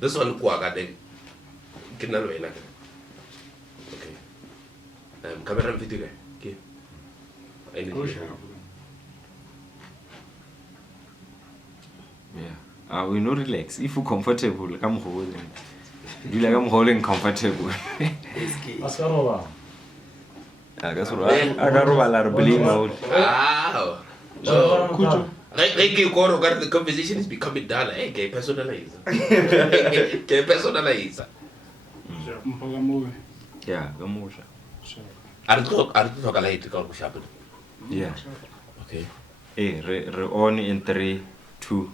This one kuaga de kinalo ena. Okay. Camera video ke. Yeah. We no relax. If you comfortable, come hold. You like I'm holding comfortable. Askaroba. Agaroba la believe mode. Ah. The conversation is becoming dull. Hey, que personalize. Que personalize. Yeah, go more. I don't talk a light to go shopping. Yeah. Okay. Hey, re on in 3, 2,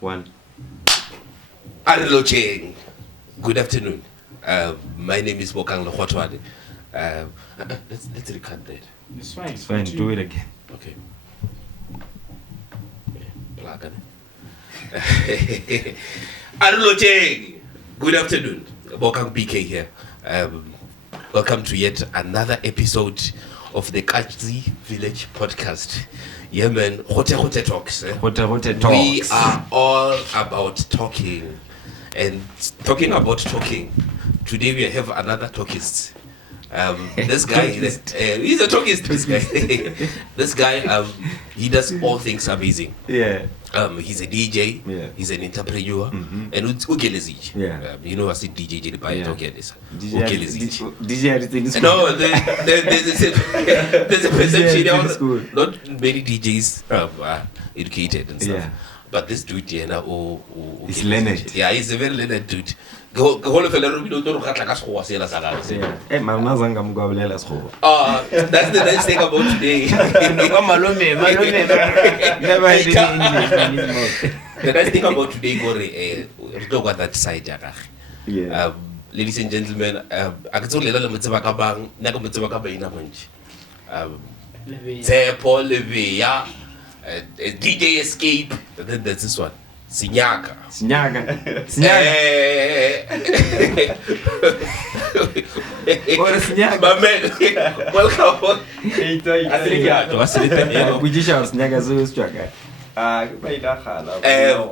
1. Hello, Cheng. Good afternoon. My name is Bokang Lokhotwade. Let's record that. It's fine. It's fine. Do it again. Okay. Hello, Cheng. Good afternoon. Bokang BK here. Welcome to yet another episode of the Kachi Village podcast. Yeah, man. Hote talks. We are all about talking. And talking about talking, today we have another talkist. This guy, he's a talkist. This guy, this guy, he does all things amazing. Yeah. He's a DJ. Yeah. He's an entrepreneur. And ugelezich. Yeah. You know, I said DJ Jedibai. Yeah. Don't get this. DJ DJ. No, there's a perception. Not many DJs are educated and stuff. Yeah. But this dude here now, He's learned. Yeah, he's a very learned dude. Go of a little bit of Yeah. Hey, Mama Zangam Goblela school. That's the nice thing about today. Never had English. The nice thing about today, Gore, talk about that side, Jaka. Yeah. Ladies and gentlemen, I can tell you a little bit about Paul Levia, DJ XCAPE, then there's this one. Sinyaga. What is Sinyaga? My man, welcome. We just have Sinyaga so struck.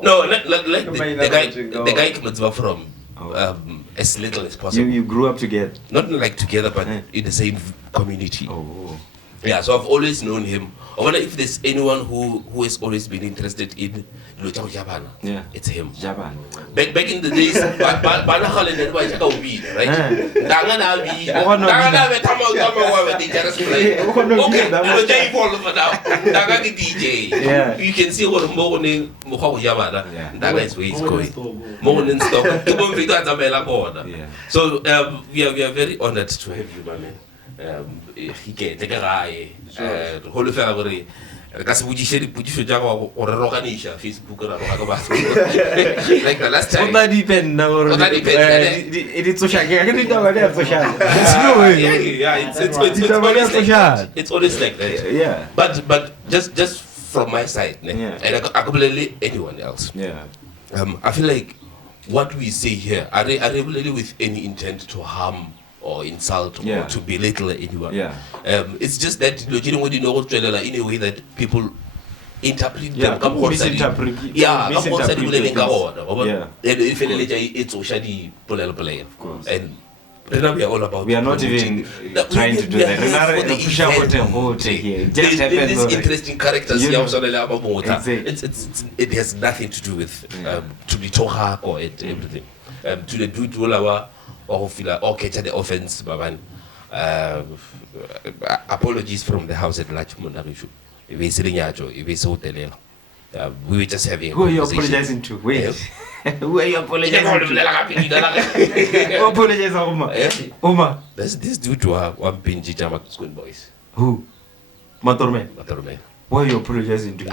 No, the guy comes from as little as possible. You grew up together? Not like together, but in the same community. Oh. Yeah, so I've always known him. I wonder if there's anyone who has always been interested in Japan. Yeah, it's him. Japan. Back in the days, right? Yeah. You can see what morning that is where he's going. Morning stock. Yeah. So we are very honored to have you, my man. He get the guy whole family kasi bujisho jago oroganisha Facebook like the last time that depend now it's social it's always like that. Yeah, but just from my side, yeah. And I completely anyone else. Yeah. I feel like what we say here are really with any intent to harm or insult or to belittle anyone. Yeah. It's just that you know in a way that people interpret them. Of course. And we are all about. We are not even trying to do that. These interesting characters. Exactly. It has nothing to do with to be tohak or everything. To the dude or catch the offense, Baban. Apologies from the house at large. We were just having a Who are you conversation. apologizing to? Wait. Who are you apologizing to? Who apologizes, Oma? Oma. There's this dude who one pinji jama school boys. Who? Matorme. Matorme. Why are you apologizing to him?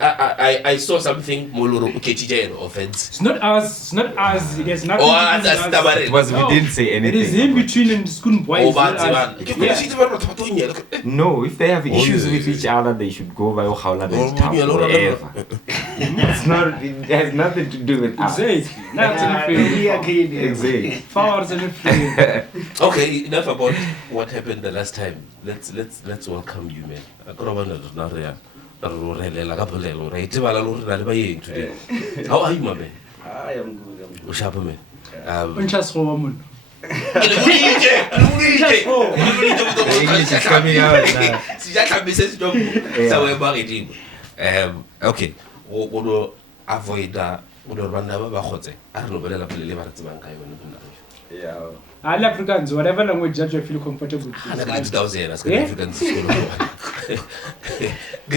I saw something moloro TJ an offense. It's not us. It has nothing Oh, to that's do with us. It was, we No. didn't say anything. It is in between and school boys. Oh, not us. yeah. No, if they have issues yeah, with each other, they should go by Ohaula Oh, and town yeah, no, no, no, no. forever. It's not, it has nothing to do with us. Exactly. Nothing Exactly. Powers and influence. Okay, enough about what happened the last time. Let's welcome you, man. Today. How are you, my man? I am good. Sharp, man. Just for a moment. The English is coming out now. Okay. What do avoid that? What do run over? I don't know whether Yeah. All Africans, whatever language that you feel comfortable with. I got 2000 as Africans. Get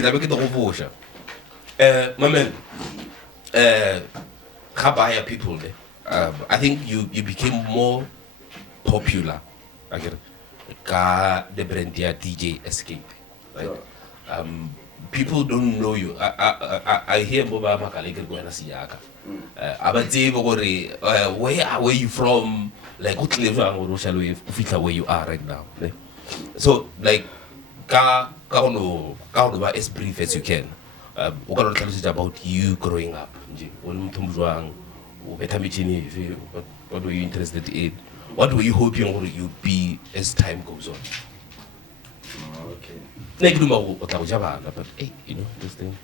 a bit of my man, Kabaya people, I think you became more popular. The brand DJ XCAPE. Right? People don't know you. I hear Boba Makaleke going to see Yaka. Where are you from? Like, what level where you are right now? So, like, as brief as you can. What can you tell us about you growing up? What were you interested in? What were you hoping you be as time goes on? Okay. But hey, you know this thing.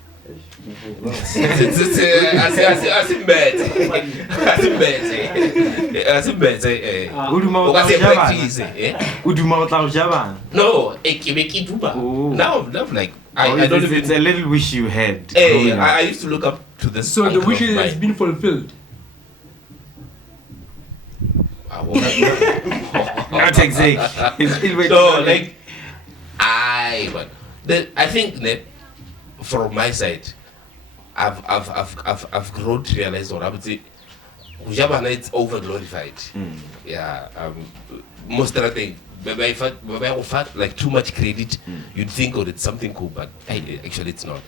No, now like I don't even. It's a little wish you had. Hey, I used to look up to this. So the wish has been fulfilled. Not exactly. So like I think that from my side, I've grown to realize what I would say. Ujabana, it's over glorified. Yeah, most of the thing. Like too much credit, you'd think it's something cool, but hey, actually it's not.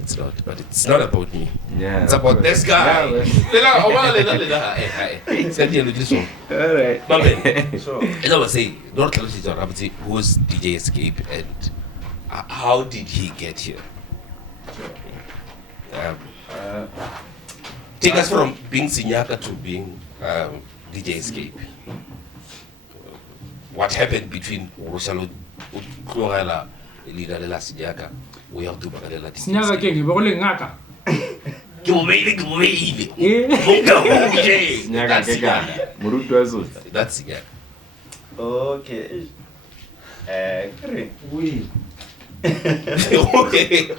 It's not, but it's not about me. Yeah, it's about this guy. Alright. So, as I was saying, don't tell us who's DJ XCAPE and how did he get here? Take us from being Sinyaka to being DJ XCAPE. What happened between Rosalo Klorela, leader de la Sinyaka, we have to Bagalela. Sinyaga ke ke bogole ngaka. That's yeah. Okay. Kere. Oui. Okay.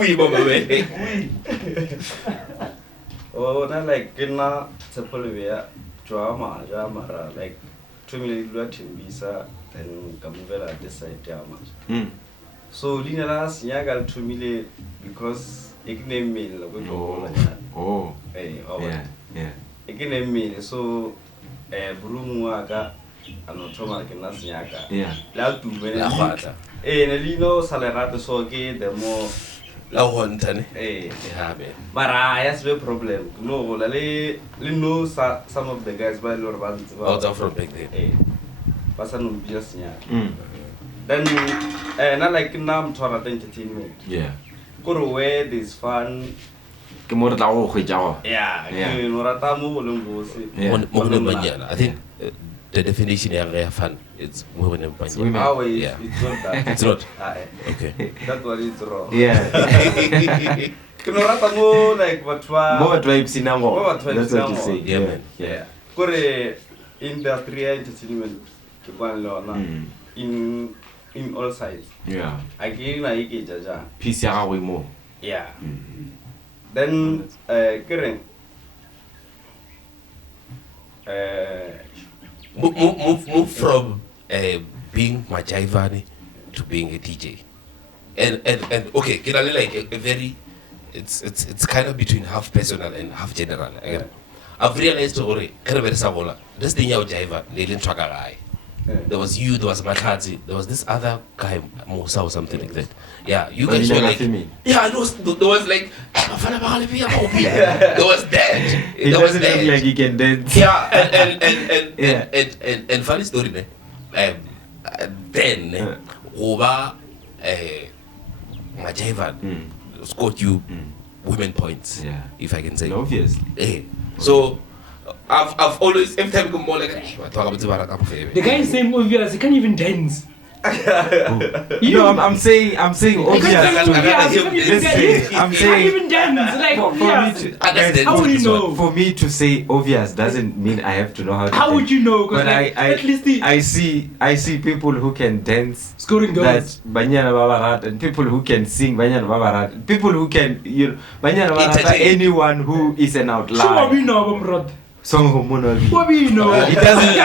We mama. Oh, na like kena sepolvia drama like 2 million visa and kamuvela decide yama. So lina la sinyaga 2 million because ikine mail Oh. Eh, Yeah. ikine mail so brumu aka anotoma kena sinyaga. Yeah. La tu bene. La khwatla. Nelino salerate so ke the more La hontane. yeah man. but I has a problem. No, le know some of the guys by Lord Bands Out of from back then. Person just then not like now to entertainment. Yeah. Go away this fun. Ke mo re tla go hwetja. Yeah, Yeah. no rata mo bolongosi. I think the definition of fun is women and Women. Always Yeah. it's not that. It's not. Okay. Okay. That one is wrong. Yeah. No rata mo like what More tribes in Ango. More tribes That's what in you say. Ango. Yeah, man. Yeah. Kore industry entertainment ke kwan lona in all sides. Yeah. Again I get jaja. Peace ya gago mo. Yeah. Then keren Move from being Majaivani to being a DJ. And okay, get a like a very, it's kind of between half personal and half general. Again, I've realized already. This thing you jive, they didn't track a guy. There was you, there was Matadzi, there was this other guy, Musa or something like that. Yeah, you guys were like, yeah, there was like, there was that. It doesn't look like he can dance. Yeah, and funny story, man. Then, over Majevan scored you women points, if I can say. Obviously. So, I've always, every time I go more like, The guy is saying obvious, he can't even dance. No, I'm saying obvious. I'm saying even dance. Like, how would you know? For me to say obvious doesn't mean I have to know how to How dance. would you know? But Like, at least I see people who can dance scoring that goals. Banyana Babarat, and people who can sing Banyana Babarat, people who can Banyana Babarat, anyone who is an Sure, outlier. we know, bro. Song hormonal. What we know? It doesn't.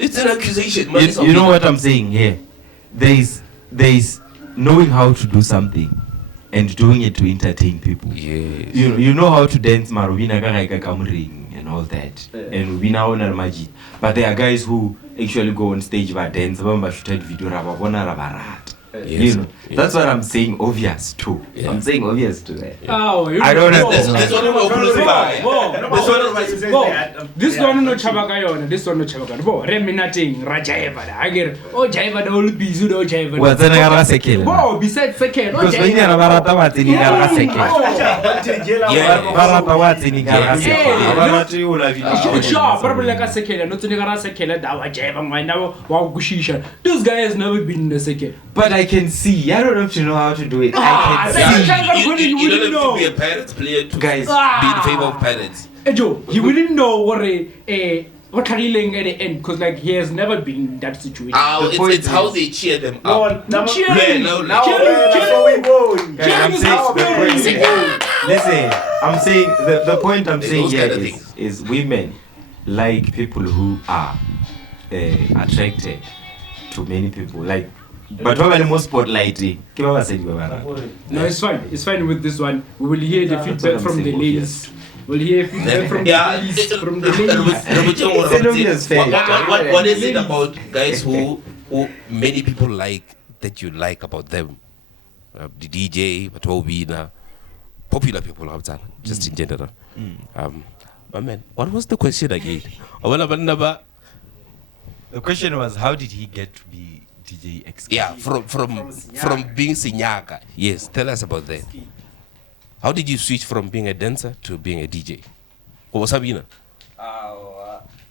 It's an accusation. You know what I'm saying here? There is knowing how to do something and doing it to entertain people. Yes. You know how to dance marubina karaika kamring and all that. And we now on magic. But there are guys who actually go on stage but dance video Yes. That's what I'm saying obvious too. Yeah. I'm saying obvious to that. Oh, I don't know. This one no This one no chabaka yona. This one no chabaka. Bo reminating rajaiva. I get oh jaiva the whole bizu do jaiva. What's another second? Bo besides second. Because when you're about to watch in Sure, probably like a second. Not to nigga second. That was jaiva. My now wow gushisha. This guy has never been in a second. But I can see. I don't have to know how to do it. I can see. You don't have to be a Pirates player to Guys, be in favor of Pirates. Joe, he wouldn't know what what Kariling at the end because like he has never been in that situation. It's how they cheer them up. Cheering. Listen, I'm saying the point I'm saying here is women like people who are attracted to many people. Like, but probably more spotlighting. No, it's fine. It's fine with this one. We will hear the feedback from the ladies. We'll hear feedback from the ladies. What is it about guys who many people like that you like about them? The DJ, Batobina, popular people outside, just in general. But man, what was the question again? The question was, how did he get to be DJ XCAPE? Yeah, from being Sinyaka. Yes, tell us about that. How did you switch from being a dancer to being a DJ? What was Sabina?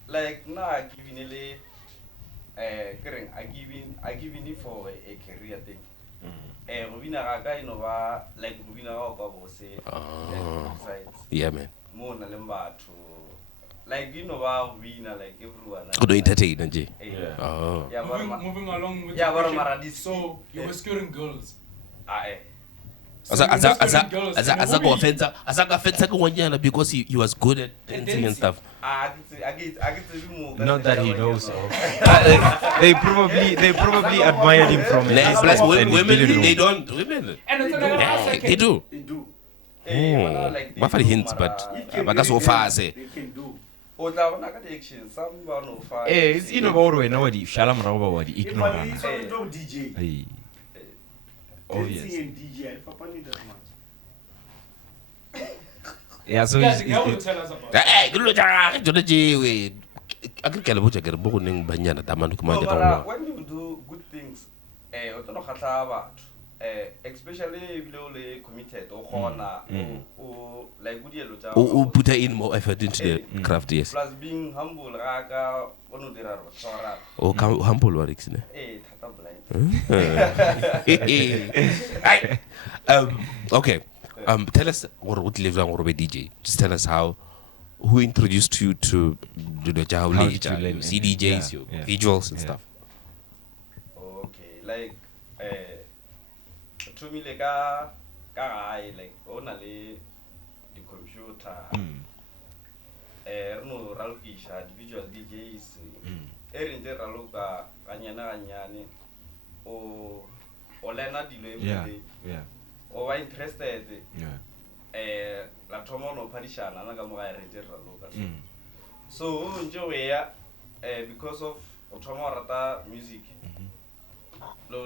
Like now I give it I give it for a career thing. Rubina guy like Rubina say yeah, man. More than to like Rubina like everyone. Could entertain, Nji. Yeah. Oh. Yeah, Moving along with so you were scaring girls. Because he was good at dancing and stuff. Not that he knows of. They probably admired him from a Plus, distance. women, they don't. Women. And They do. What for the hints, but that's so far. Say. It's you know what we know what Shalam Raba what ignorant. DJ. Obvious. DJ, Yeah, so I will tell us about Hey, good when you do good things, especially below committed or like good yellow. who put in more effort into the craft, yes. Plus being humble, raga, one of the Oh, humble works. Okay. Tell us what live on or DJ. Just tell us who introduced you to the Jahuli, CDJs, your visuals and stuff. Okay, like to me like I like only the computer. No Ralphisha, the visual DJs erinje raloka kanyana o lena dilo everyday o wa interested la thomo no parishana na ka mo ga erinje raloka so nje ya because of o thomo rata music lo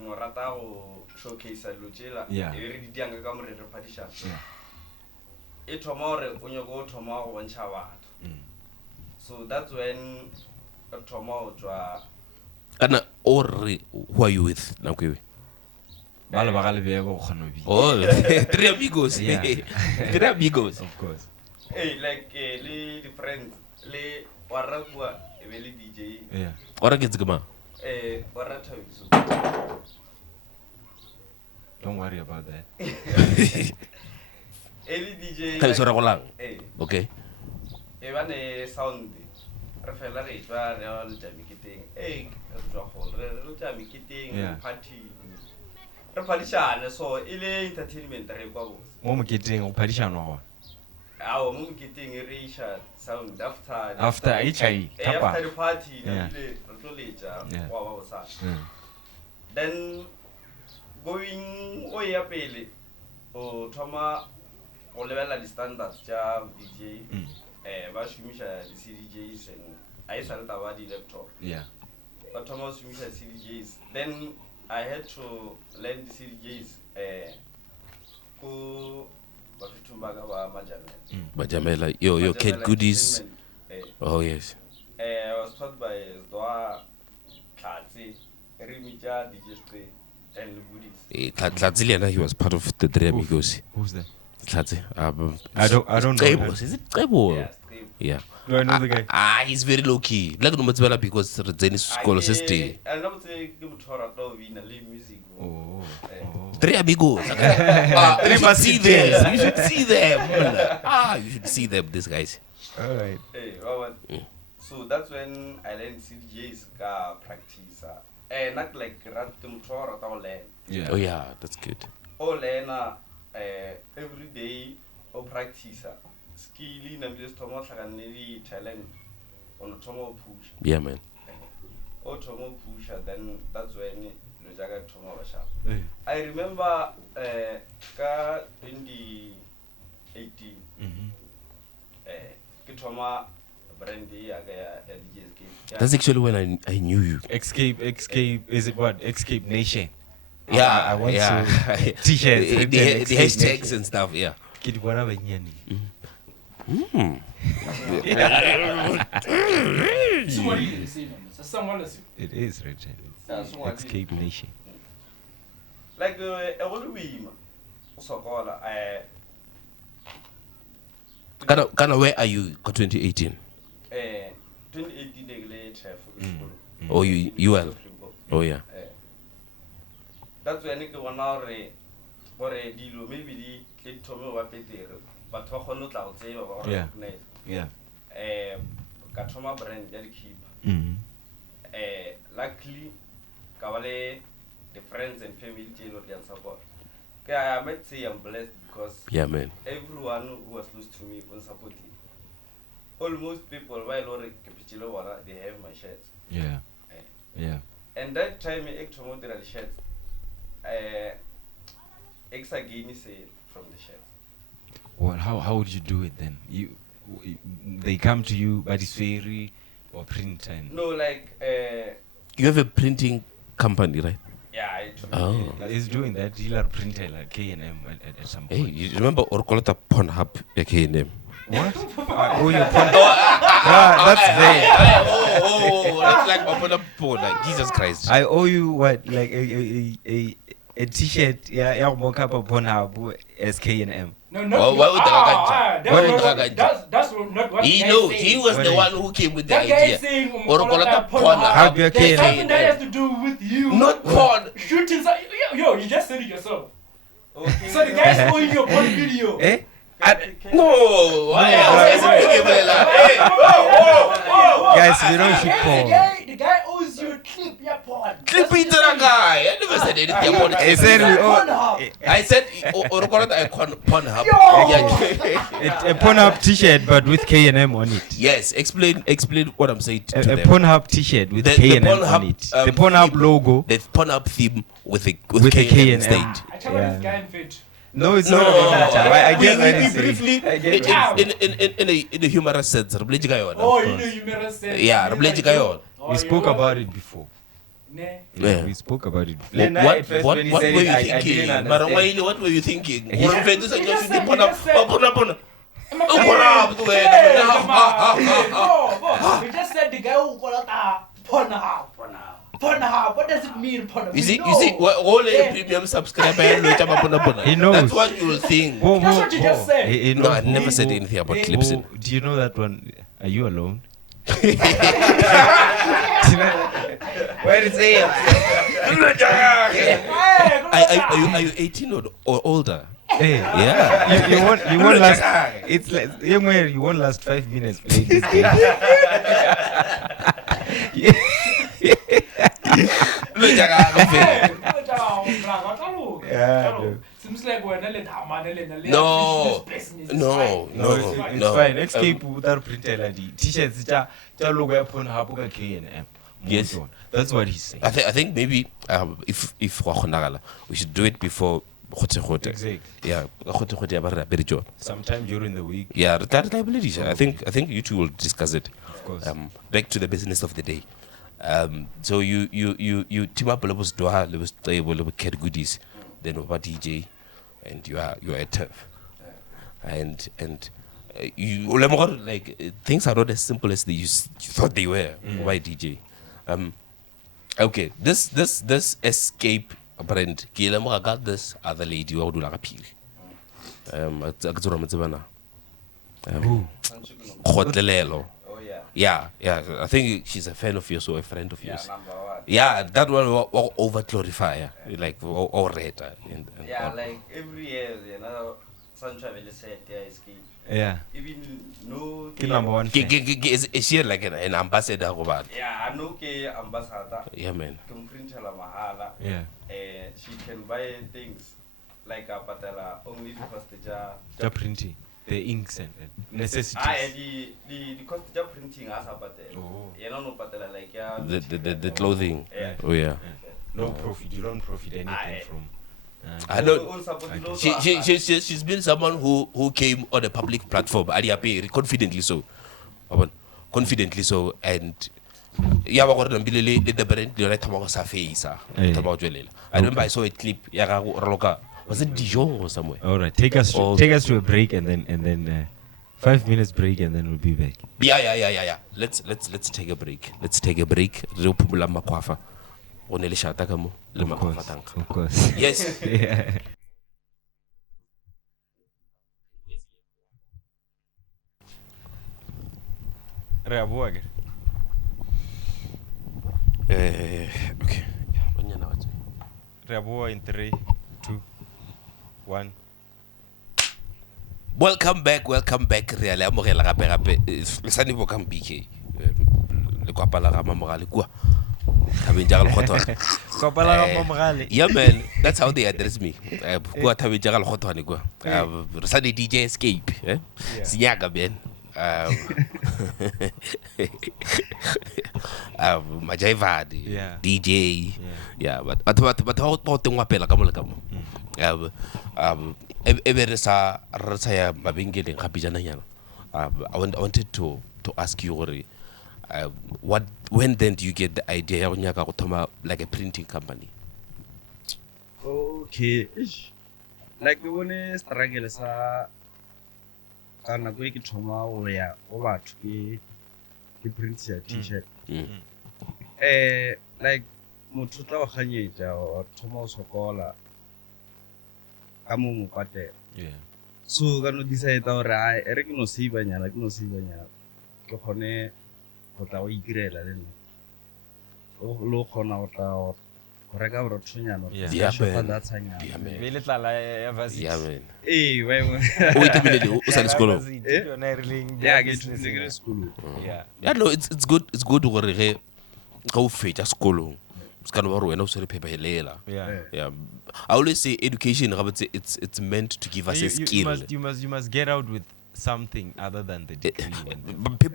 mo rata o showcase lo jela e re dianga ka mo re parishana e thomo re o nyoko thomo go bontsha batho so that's when thomo jwa Kana or who are you with now kwe? Bala bagale be go khona bi. Oh, three amigos. Three amigos. Of course. Hey, like le different le warakwa ebeli DJ. Yeah. Ora ke tsima. Warata so. Don't worry about that. Eli DJ. Ka sora go lang. Okay. E bane sound. Re fela re twa re o ntami kiteng. Twa go re ntami kiteng party. Re padishana so ile entertainment re kwa bo. Mo mo kiteng o padishana wa. Awo mo kiteng re isha sound after HI tapa. After the party ile rotoleja wa sa. Then going oya pele o thoma o level the standards ja DJ ba shumisha di CDJs and I started about the laptop. But thoma shumisha CDJs. Then I had to learn the CDJs ko ba fitumbaga ba Majamela yo Kid Goodies. Oh yes. I was taught by Zdoa Kati Rimija DJ XCAPE and Goodies. Tlatziliana, he was part of the Three Amigos. Who's that? Tlatzi. I don't know. Is it Xebo? Yeah. Do I know the guy? He's very low key. Like no matter because Redzeni scholar stay. I don't say give Tora to win a live music. Oh. Three Amigos. You should see them. You should see them. You should see them. These guys. All right. So that's when I learned CDJs practice. Not like random Tora or learn. Oh yeah, that's good. All learn every day or practice. Skilling and just Thomas like nearly talent on a Tomo push. Yeah, man. Or Tomo push, then that's when Lujaga Tomo was sharp. I remember 2018. Kitoma Brandy, DJ XCAPE. That's actually when I knew you. XCAPE, is it what? XCAPE Nation. Yeah, I want to t-shirts. The hashtags and stuff, yeah. Kid bwana benyani. It is written. XCAPE Nation. Like a whole week, so called Kana, where are you? 2018. 2018 later for school. Oh, you well. Oh yeah. That's when I one hour or a deal maybe the Tomo or Peter, but for not out say or Yeah. Katoma brand that keep. Luckily, Kavale, the friends and family jail can support. I might say I'm blessed because everyone who was close to me was supporting. Almost people while they have my shirts. Yeah. And that time I actually the shirts. Extra guinea say from the shirts. Well, how would you do it then? They come to you, but it's very or print and no, like you have a printing company, right? Yeah, he's doing that. He'll are printer like K&M at some point. Hey, you remember Orkolata Pornhub at K&M? What? Your that's vague. That's like my porn. Like Jesus Christ. I owe you what, like a t-shirt? Yeah, mock up a Pornhub as K&M. No, that's not what he knows. He was the one who came with the that idea. Guy saying, How do you there's something that has to do with you. Not porn. Shooting. Yo, you just said it yourself. Okay. So the guy's showing your porn video. No. Guys, we don't shoot porn. The guy owes you a clip, yeah, porn. Clip it to the guy. I never said anything about I said we all. I said or call it Pornhub. A Pornhub T-shirt, but with K&M on it. Yes, explain what I'm saying to A them. Pornhub T-shirt with K&M on it. The Pornhub logo. The Pornhub theme with a K&M K&M. state. No, it's not. I get what he's briefly in a humorous sense. Oh, in a humorous sense. Yeah, we spoke about it before. Yeah. We spoke about it before. What were you thinking? Marangaili, what were you thinking? We just said the guy who called Pornhub. What does it mean, Pornhub? You see, all a premium subscriber, he knows. That's what you will think. That's what you just said. No, I never said anything about Clipson. Do you know that one? Are you alone? Where is he? Are you 18 or older? Hey, yeah. You won't last. It's like young man. You won't last 5 minutes playing this game. Seems like we're not No. It's fine. XCAPE without printer T-shirts. Logo upon Hapuka K&M. Yes, that's what he's saying. I think maybe if we should do it before. Exactly. Yeah, sometime during the week. Yeah, I think you two will discuss it. Of course. Back to the business of the day. So you team up levels doha levels table cat goodies, then over DJ, and you are a turf, and you like things are not as simple as you thought they were. Why DJ? Okay, this XCAPE brand. I got this other lady who do like a peel. Khotlelelo. Yeah. I think she's a fan of yours or a friend of yours. Yeah, that one will over glorify, like or red. Yeah, like every year, Sunshine will say XCAPE. Yeah. Even no. Number one. Is she like an ambassador or Yeah, I know ambassador. Yeah, man. Yeah. She can buy things like a patella only because the printing, the inks and necessities. The cost of printing as a patel. Oh. You don't know patella like the clothing. Yeah. Oh yeah. No profit. You don't profit anything from. I don't. She's been someone who came on a public platform, confidently so, and yeah, the brand the right face. I remember I saw a clip. Was it Dijon or somewhere? All right, take us to a break and then 5 minutes break and then we'll be back. Yeah. Let's take a break. Let's take a break. Of course. Yes. Yeah. Okay. In 3, 2, 1. Welcome back. Really, I'm going to listen to BK. Yeah, man, that's how they address me. DJ XCAPE. Sinyaga, man. Majaivadi, DJ. Yeah, but how about the wapela kamu. I wanted to ask you, when then do you get the idea like a printing company? Okay. Like the one struggle sa kana go ke thoma o ya o batho ke print ya t-shirt. Like motho tla o ganyetsa o thoma o sokola ka mo patela. Yeah. So kana decide gore ai re ke no save nyana ke gone go tla o itirela le nna o lo khona o tla o reka borothunyana Yeah, man. Yeah, man. Eh, why? Wait a minute. Usa school. Yeah, get to school. Yeah. Yeah, no, it's good. It's good to go fetch school. it's kind of when also paper helela. Yeah. Yeah. I always say education, it's meant to give us a skill. You must get out with something other than the degree.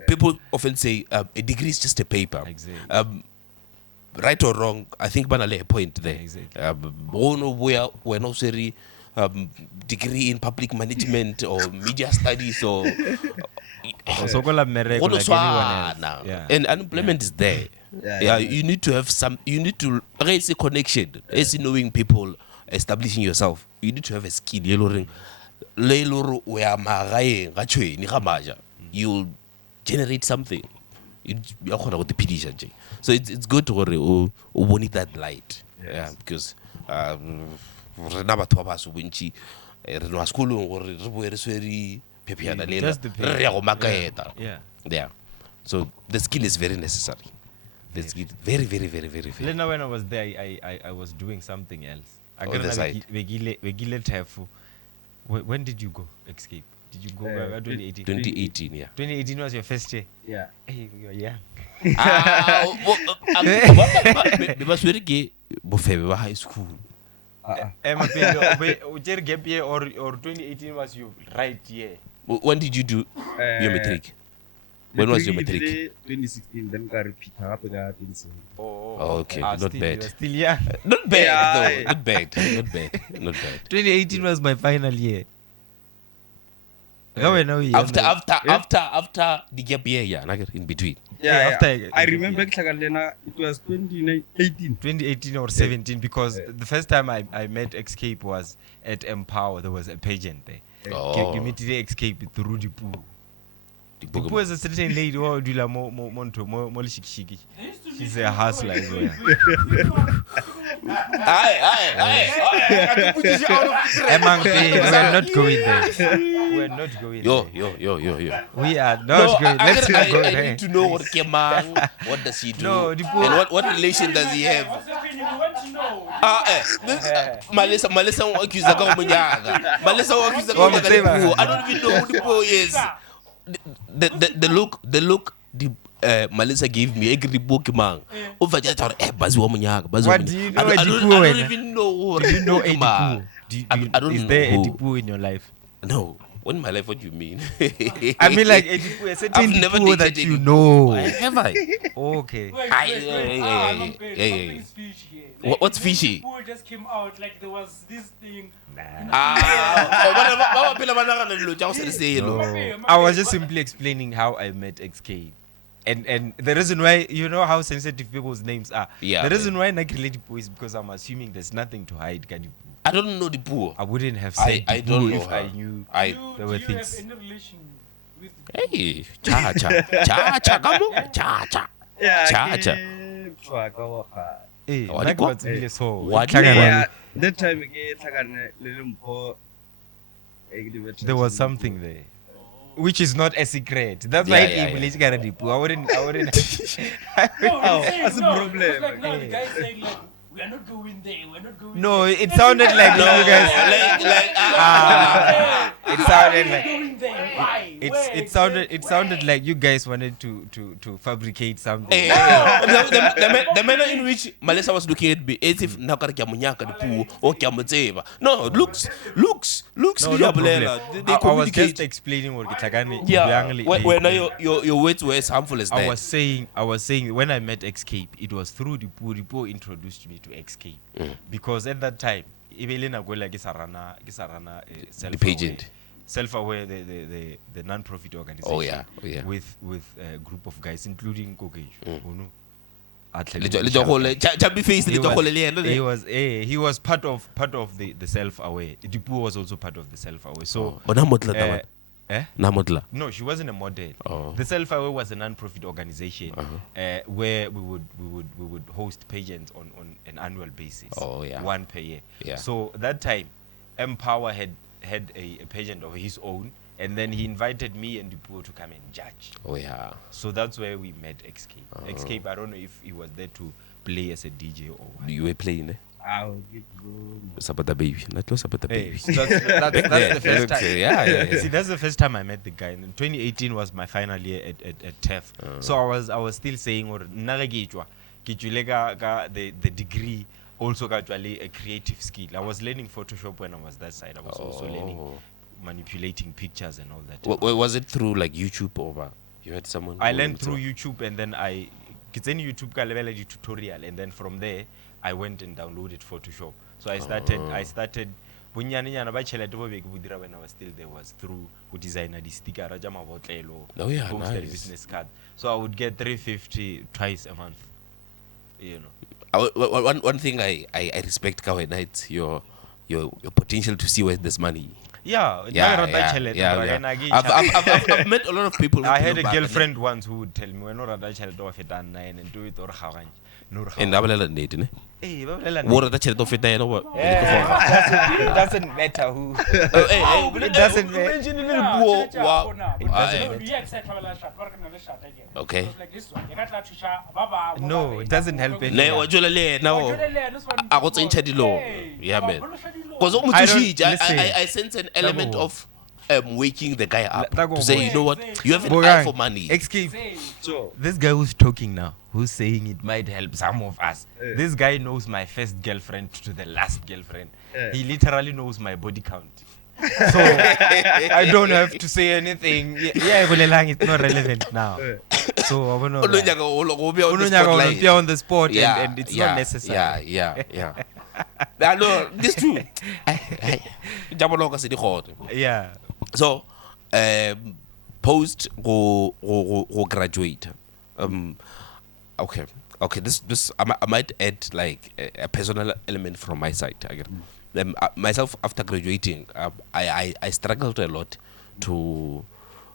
People often say a degree is just a paper. Exactly. Right or wrong, I think banale a point there. Exactly. We're not very degree in public management or media studies or So call up Merek like anyone else. Yeah. And unemployment is there. Yeah, you need to have you need to raise a connection. As knowing people, establishing yourself. You need to have a skill. You'll generate something. So it's good to need that light. Yeah, because yeah. So the skill is very necessary. The skill very, very, very, very, very. Now when I was there, I was doing something else. On the side. When did you go XCAPE? Did you go 2018? 2018, yeah. 2018 was your first year? Yeah. Hey, you're young. Because we're gay, before high school. Gap year or 2018 was your right year? When did you do your matric? When was your matric? 2016, then I repeat 2017. Oh, okay, not You're bad. still young. Not bad though. Not bad. Not bad. 2018 was my final year. After the gap year, yeah, like in between. Yeah, after I remember it was 2018. 2018 or 17 because the first time I met XCAPE was at Empower. There was a pageant there. Oh. You meet the XCAPE through the pool. The pool is a certain lady who do la mo shiki. She's a hustler as well. Among we're not going there. We're not going Yo. We are not going. Let's not go I there. need to know what Kemang, what does he do, No, the pool. and what relation does he have? Malisa accused the Malisa accused the I don't even know who the boy is. The look Melissa gave me a great book man. Over just What do you know? I don't even know. Do you know Eddie Poo? I don't Is know there who. Eddie Poo in your life? No. What in my life? What do you mean? I mean, like Eddie Poo, a certain I've never Poo dated that you Eddie know. Have I? Okay. What's fishy? People just came out like there was this thing. No. I was just simply explaining how I met XCAPE. And the reason why, you know how sensitive people's names are. Yeah. The reason why Nakiledi Poo is because I'm assuming there's nothing to hide, Kadi Poo. I don't know the poor. I wouldn't have said I Poo don't know if her. I knew there were Do you things. have any relation with Hey, cha, come on, cha. Hey, What like do you what's really so. What Tlhakana do le- That time There was something there. Which is not a secret. That's Yeah, why yeah, English got a I wouldn't. No, that's a problem. Like, no, the guy saying like, we are not going there. We're not going. No, there. it sounded like No, you guys. It sounded like Going there. Why? Where it sounded like you guys wanted to fabricate something. The manner in which Melissa was looking at me as if Nakar Kamunyaka the poor or Kamutseva. No, looks. No, no problem. They I was communicate. just explaining what Kitakani. Yeah, when your words were as harmful as that. I was saying when I met XCAPE, it was through the Poo introduced me to XCAPE because at that time, Evelina Gola Gisarana, The pageant. Self-aware, the non-profit organization. Oh yeah. With a group of guys, including Kogesh. He was part of the self-aware. Dipu was also part of the self-aware. So no, she wasn't a model. Oh. The self-aware was a non-profit organization where we would host pageants on an annual basis. Oh, yeah. One per year. Yeah. So that time, Empower had a pageant of his own, and then he invited me and Dipu to come and judge. Oh yeah. So that's where we met XCAPE. XCAPE, I don't know if he was there to play as a DJ or what. You were playing, eh? I'll give you. Sabata baby. Not Sabata Hey, baby. that's the first time. Yeah. See, that's the first time I met the guy. And 2018 was my final year at TEF. So I was still saying, or Naragijwa, the degree also got a creative skill. I was learning Photoshop when I was that side. I was also learning manipulating pictures and all that. Was it through like YouTube or you had someone? I learned through YouTube, and then it's in YouTube tutorial, and then from there I went and downloaded Photoshop. So I started when I was still there was through who designer the sticker nice. business card. So I would get 350 twice a month. You know. One thing I respect Kawe Night, your potential to see where there's money. I've met a lot of people. I had a girlfriend once who would tell me, "We're not a child of it and do it or how." And I will need it. What the child of it? It doesn't matter who. It doesn't Okay. No, it doesn't help anyone. Yeah, man. I sense an element of waking the guy up to say, you know what, you have an eye for money. XCAPE. This guy who's talking now, who's saying it might help some of us. This guy knows my first girlfriend to the last girlfriend. He literally knows my body count. So I don't have to say anything. It's not relevant now. So I want to on the spot, and it's not necessary. Yeah. No, this true. Yeah. So, post go graduate. Okay. This I might add like a personal element from my side. Myself after graduating, I struggled a lot to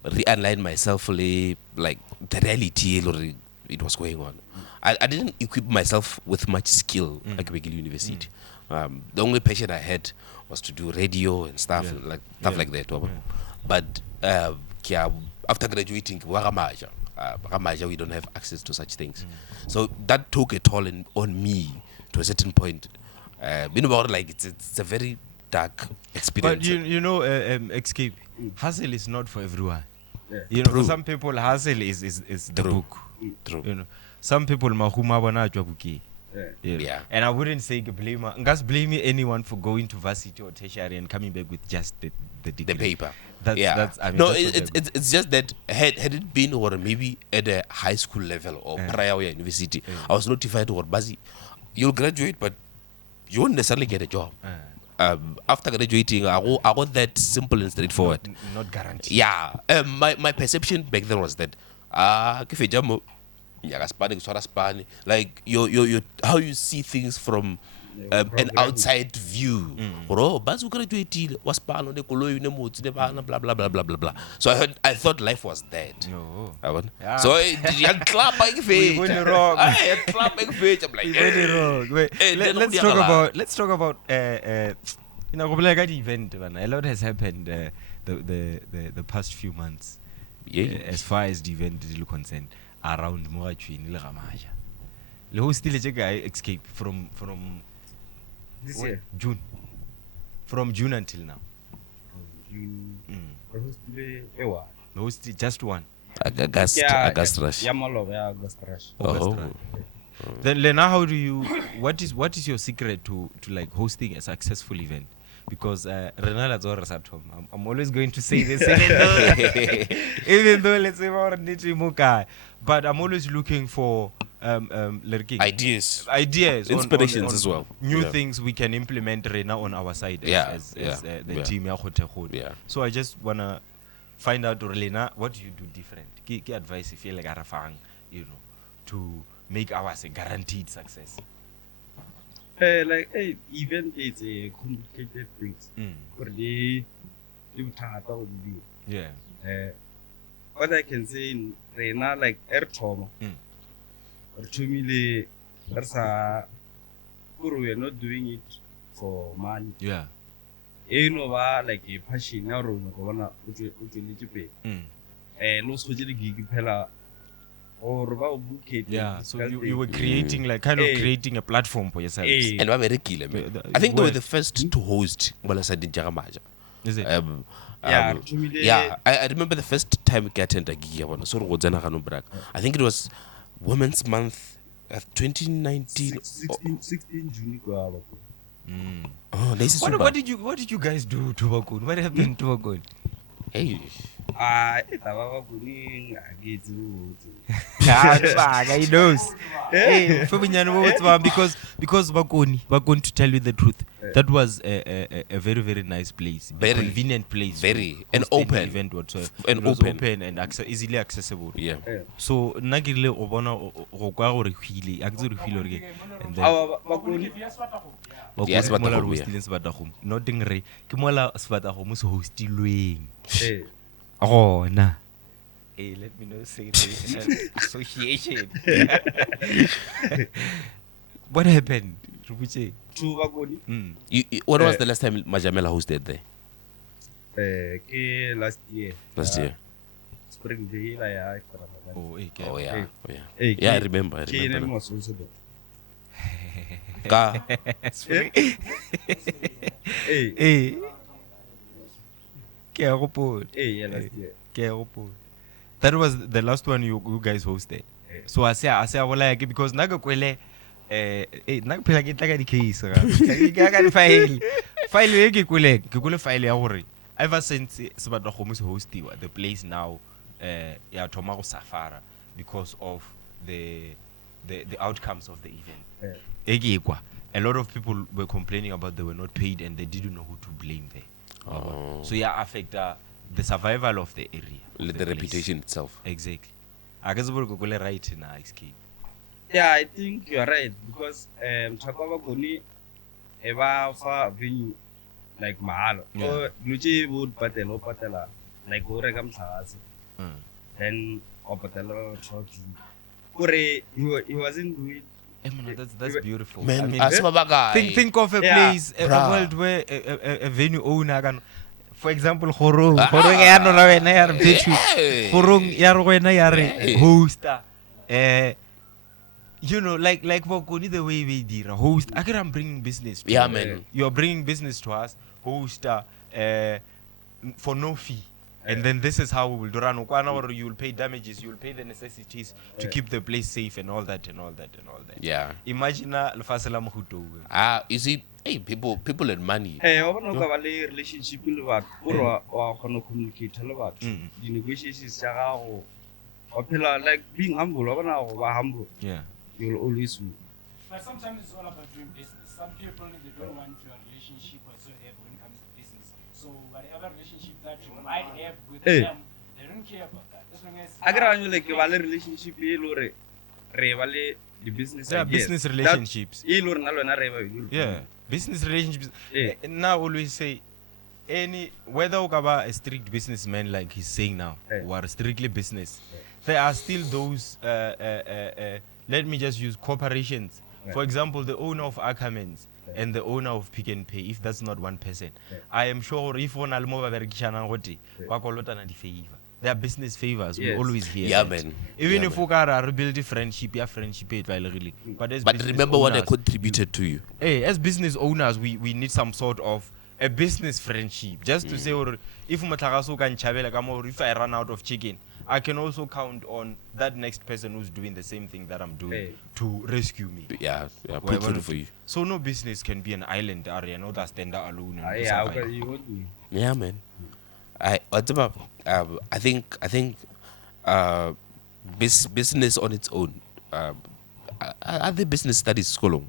realign myself like the reality it was going on. I didn't equip myself with much skill at Begil University. The only passion I had was to do radio and stuff like that. But after graduating, we don't have access to such things. So that took a toll on me to a certain point. It's a very dark experience. But you know, XCAPE, hustle is not for everyone. You know, for some people, hustle is the book. True. You know, some people mahuma wana jwabuki. Yeah. And I wouldn't say blame anyone for going to varsity or tertiary and coming back with just the degree. The paper. It's just that had it been or maybe at a high school level or prior university, I was notified or Bazi, you'll graduate, but you won't necessarily get a job. After graduating, I got that simple and straightforward. Not guaranteed. Yeah. My perception back then was that like your how you see things from an outside view. Blah blah blah blah blah blah. So I thought life was dead. No. So I'm like, let's talk about you know, the event. A lot has happened the past few months. As far as the event is concerned, around Moachwin, Le Ramaja. Le host still a guy XCAPE from this year? June. From June until now. The host just one. August rush. August rush. Then now how do you what is your secret to like hosting a successful event? Because I'm always going to say this even though let's say but I'm always looking for ideas, inspirations on as well, new things we can implement right now on our side as the team. So I just wanna find out what do you do different? Key advice if you like you know, to make ours a guaranteed success. Event is a complicated thing. What I can say in Rena, like Airtom, or to me, we're not doing it for money. Yeah. You know, like a passion, or no, gig or so you were creating like creating a platform for yourself. And I'm very killer. I think they were the first to host Malasadi Jaramaja. Is it? I remember the first time we attended a gig. I think it was Women's Month 2019. 16 June kwa Bakun. Oh, this is What did you guys do to Bakun? What happened to Bakun? Hey. Taba Bakun against He knows. Hey, because Bakun, to tell you the truth, that was a very, very nice place. Very convenient place. Very to and host any open. event whatsoever. And it was open. open and easily accessible. Yeah. So nagile o bona go kwa gore hwile a re hwile re and then Bakun. Yes, mola Sbatagum, re hostileng Sbatagum. Not ding re ke mola Sbatagum se hostilweng. Gona. Hey, let me know say the association. What happened? Rubuche. To Bakun. When was the last time Majamela hosted there? Last year. Last year. Spring day la Oh, hey, Oh yeah. Hey. Oh, yeah. Hey, Yeah, I remember. Name now. was also there. Ka. Hey. Hey. Ke a gopola. Hey, last year. Ke a gopola. That was the last one you guys hosted. So I say bola ke because naga kwele naga phela ke tla ka di case ga. Ke di file e ke kwele file ya gore ever since Sbatagum is hostiwa the place now ya thoma go safara because of the outcomes of the event. A lot of people were complaining about they were not paid and they didn't know who to blame there. Oh. So yeah, affect the survival of the area. The place. reputation itself. Exactly. I guess we're going to right in XCAPE. Yeah, I think you're right because Chakwa Bakun eba fa venue like mahalo. Yeah. So Luchi would patela like go regam sahasi. Then or patela trophy. Kore he wasn't doing. That's beautiful. Man, I mean, Asmabagai. think of a Yeah. place, a Bruh. world where a venue owner can, for example, Horong ya no ra wena ya re phethu. Horong ya re wena ya re hosta. You know, like Bakun the way we did host. I I'm bringing business. To Yeah, you. man. You're bringing business to us, host for no fee. And then this is how we will do run. Or you will pay damages, you will pay the necessities to keep the place safe and all that and all that and all that. Yeah. Imagine Lefasela Mohuto. You see, hey, people and money. Hey, wa bona ka ba le relationship le batho. Ora wa khona communicate le batho. The negotiations ya gago. Wa phela like being humble, wa bona go ba humble. Yeah. You will always win. But sometimes it's all about doing business. Some people they don't want your relationship whatsoever when it comes to business. So whatever relationship that you might have with them, they don't care about that. As long as Agra you like ba le relationship e lore re ba le the business Yeah, ideas. business relationships. E lore na lona re ba you. Yeah. Business relationships. Yeah. Now always say whether Okaba a strict businessman like he's saying now, or strictly business, there are still those let me just use corporations. For example, the owner of Ackermans and the owner of Pick and Pay, if that's not one person, I am sure if one almo there are business favors we Yes. always hear. Yeah, that. man. Even Yeah, if we are rebuild friendship, it really. But as But business remember what I owners, contributed to you. hey, as business owners, we need some sort of a business friendship. Just to say, or if Matagaso can chabela or if I run out of chicken, I can also count on that next person who's doing the same thing that I'm doing to rescue me. Yeah, pull Whatever. through for you. So no business can be an island area, not a stand alone. and Yeah, survive. okay, you would win. Yeah, man. I think business on its own. Are the business studies school?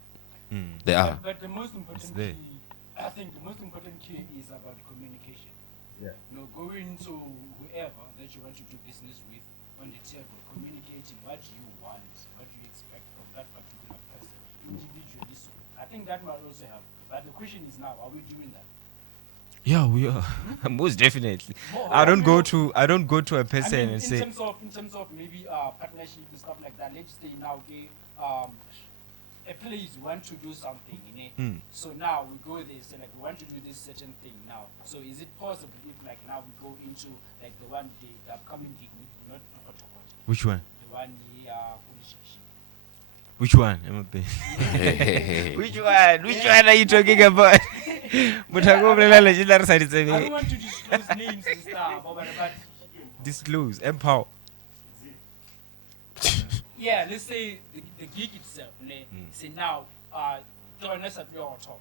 They are. But the most important there. key, I think the most important key is about communication. Yeah. You know, going to whoever that you want to do business with on the table, communicating what you want, what you expect from that particular person individually. So I think that might also help. But the question is now, are we doing that? Yeah, we are. Most definitely. More, I don't go to a person I mean, and in say, terms of maybe partnership and stuff like that. Let's say now, okay, a place want to do something, you know. So now we go there, say like we want to do this certain thing now. So is it possible if like now we go into like the upcoming gig with not which one? the one here, Which one? Which one? Which one are you talking about? I don't want to disclose names and stuff, but Disclose, empower. yeah, let's say the gig itself, say now, join us at your top.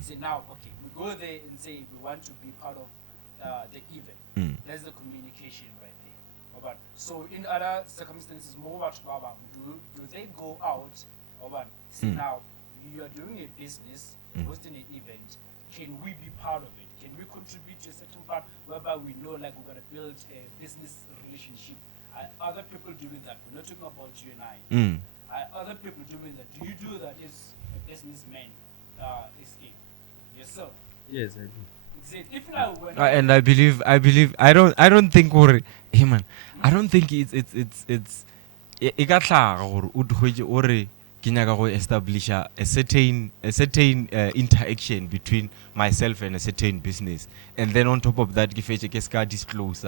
Say now, okay, we go there and say we want to be part of the event. That's the communication right there. But so in other circumstances, more about do they go out? Say now, you are doing a business, hosting an event. Can we be part of it? Can we contribute to a certain part whereby we know like we're gonna build a business relationship? Are other people doing that? We're not talking about you and I. Are other people doing that? Do you do that as a businessman? Escape yourself. Yes, I do. Exactly. If I went And I believe I don't think or hey man, I don't think it's e ka tlhaga gore o dikgwetse o re ke nyaka go establish a certain interaction between myself and a certain business, and then on top of that ke fetse ke ska disclose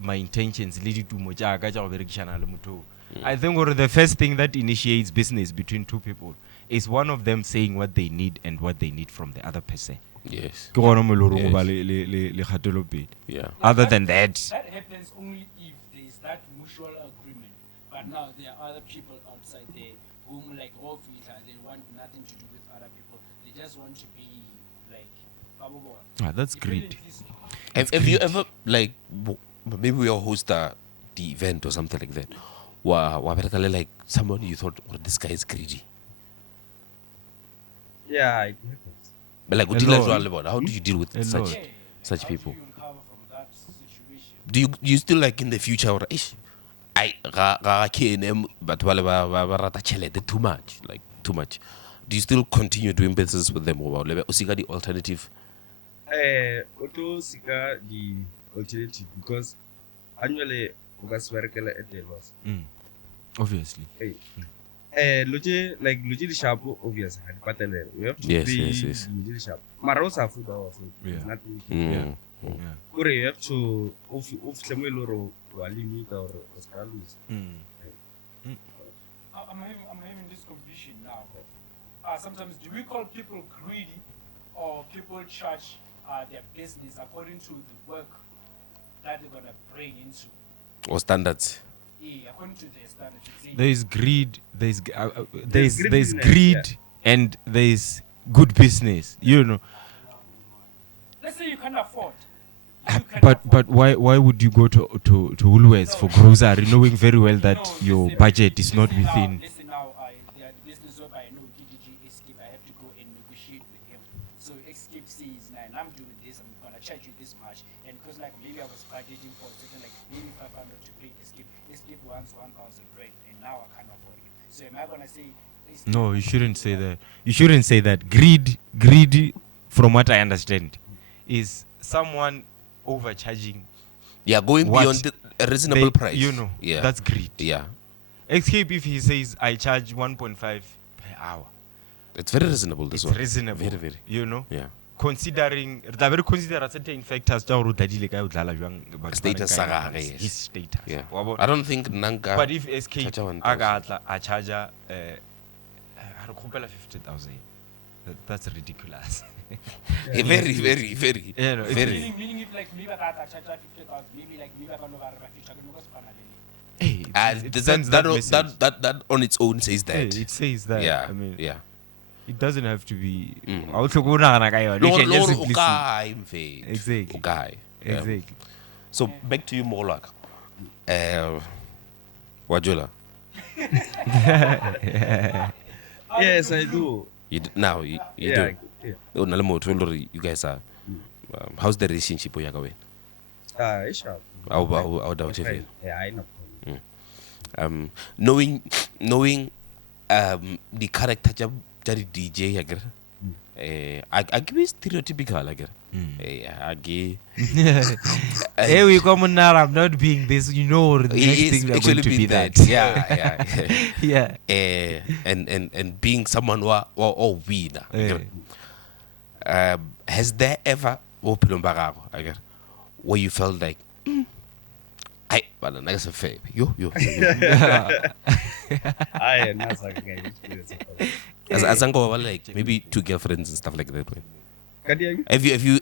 my intentions le ditumo tša ka tša go berekishana le motho. I think or the first thing that initiates business between two people is one of them saying what they need and what they need from the other person. Yes. Ke gona mo lorong ba le kgatelo pele. Yeah. Other than that, that happens only if there is that mutual agreement. But now there are other people outside there whom like they want nothing to do with other people. They just want to be like that's great. Have you ever like maybe we'll host the event or something like that? Like someone you thought, oh, this guy is greedy. Yeah, it happens. But like, how do you deal with such people? How do you recover from that situation? Do you still like in the future or I but too much, like too much? Do you still continue doing business with them or the alternative? Auto sika the alternative because annually ugaswerkela at the loss. Obviously. Loje the sharp obvious had pattern. We have to yes. Loje sharp. Marosa food also. Yeah. You have to off Samuel or limit or Oscarus. I'm having this confusion now. Sometimes do we call people greedy or people charge their business according to the work that they're gonna bring into? Or standards? Yeah, according to their standards. There is greed. There's business, greed, and there is good business. You know. Let's say you can't afford. But why would you go to Woolworths for grocery knowing very well that your budget is not within? Listen now, the business whereby I know DJ XCAPE, I have to go and negotiate with him. So XCAPE says, nah, I'm doing this, I'm gonna charge you this much, and because like maybe I was budgeting for something like maybe 500 to pay XCAPE wants 1,000 rand, and now I can't afford it. So am I gonna say? No, you shouldn't say that. You shouldn't say that. Greed, from what I understand, is someone overcharging. Yeah, going beyond a reasonable price. You know, that's greed. Yeah. XCAPE, if he says I charge 1.5 per hour, it's very reasonable. This one. Reasonable. Very, very. You know. Yeah. Considering certain factors, Status his status. Yeah. I don't think Nanga. But if XCAPE I charge 50,000, that's ridiculous. Very, very, very. Yeah, no, very. Meaning if like maybe I charge 50,000, maybe like maybe I can over my future because hey, that on its own says that. It says that. Yeah. I mean, yeah. It doesn't have to be. No, Exactly. Exactly. So back to you, Molak. Wajula. Yes, I do. You do. You Yeah. do. You guys are. How's the relationship with Yagawe? It's sharp. How doubt you feel? Yeah, I know. Knowing the character jadi DJ agar agi stereotypical agar agi hey, we come on now. I'm not being this. You know, the next thing we are going to be that. Yeah. Yeah. And being someone who winner. Has there ever where you felt like but that's a fair. You. I am not like As like maybe 2 girlfriends and stuff like that. Have you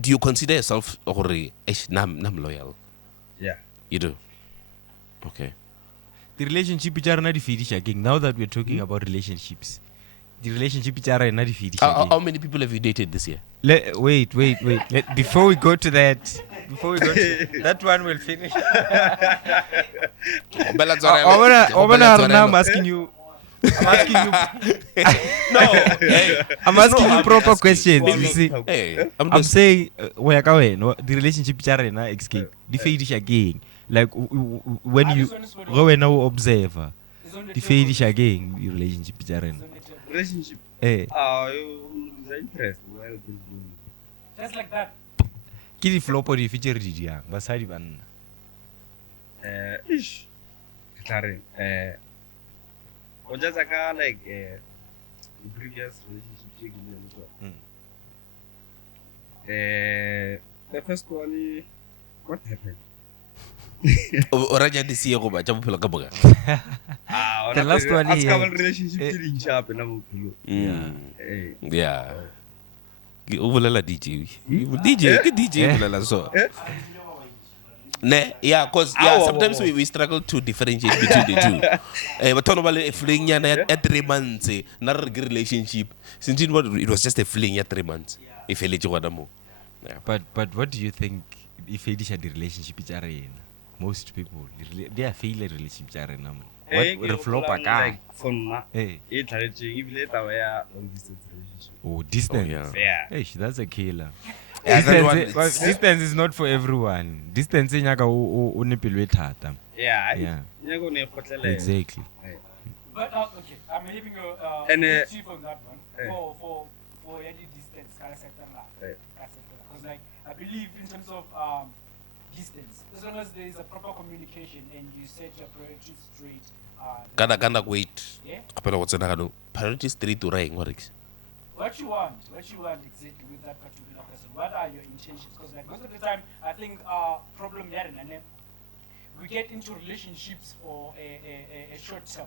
do you consider yourself I'm loyal? Yeah. You do? Okay. the relationship is not the again. Now that we're talking about relationships, the relationship is not the How many people have you dated this year? Wait. Before we go to that, that one will finish. I'm asking you. I'm asking you proper questions. You see, I'm saying the relationship is not escape. The finish again. Like when you go and now observe, the finish again. The relationship is Relationship. Interest. Just like that. Kidi flop or the feature DJ. Basari ban. Ish. Karen. Or just like previous relationship. The first one, what happened? Oraja this year go ba jabu phela ka boga. The last one is a relationship in sharp and Yeah. Uvulela DJ. DJ uvulela so. Yeah, cause sometimes we struggle to differentiate between the two. But normally a fling at 3 months, not a relationship. Since it was just a fling at 3 months. If you let you want But what do you think if you had the relationship with Jaren? Most people they are fail a relationship Jaren. What flop like if long distance relationship. Oh, distance. Yeah. Hey, that's a killer. Distance is not for everyone. Distance is not Yeah. Exactly. But okay, I'm leaving you chief on that one for any distance because like I believe in terms of distance, as long as there is a proper communication and you set your priorities straight. Gana wait. Yeah. Priority straight to right. What you want exactly with that particular person? What are your intentions? Because like most of the time, I think problem here and then we get into relationships for a short term.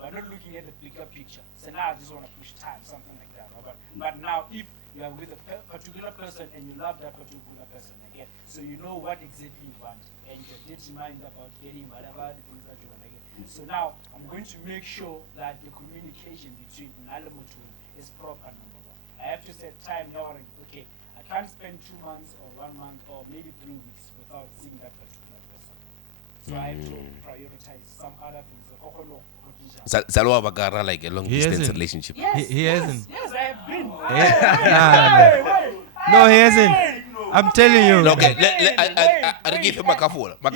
We're not looking at the bigger picture. So now I just want to push time, something like that. But now if you are with a particular person and you love that particular person again, so you know what exactly you want and your dirty mind about getting whatever the things that you want to get. So now I'm going to make sure that the communication between Nalamutu is proper, number one. I have to set time now. Okay, I can't spend 2 months or 1 month or maybe 3 weeks without seeing that particular person. So I have to prioritize some other things. Salwa Bagara like a long distance relationship. Yes, he hasn't. Yes, I have been. No, he hasn't. I'm telling you. Okay, I give him a kafur. I'm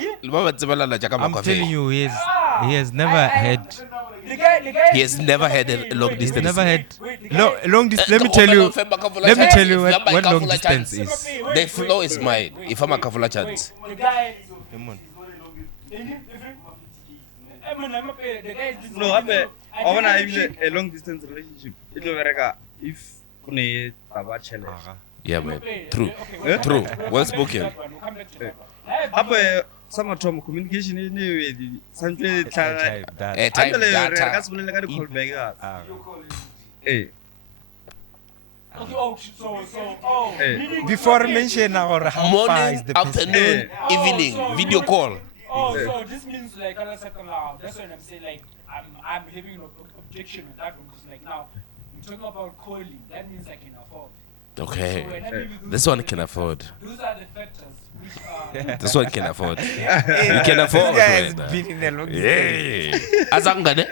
telling you, he has never had. He has never had a long distance. Never had long distance. Let me tell you what long distance is. The flow is mine. If I'm a kafula chance. Come on. No, I want a long distance relationship. It will work if you have yeah, man. True. True. Well spoken. Some of communication anyway. Something time Before mention our how far is the afternoon, evening, video call. So this means like that's what I'm saying. Like I'm having an objection with that one because like now we're talking about calling. That means I can afford. Okay, this one can afford. Those are the factors which are. This one can afford. You can afford. This guy has been in a long distance.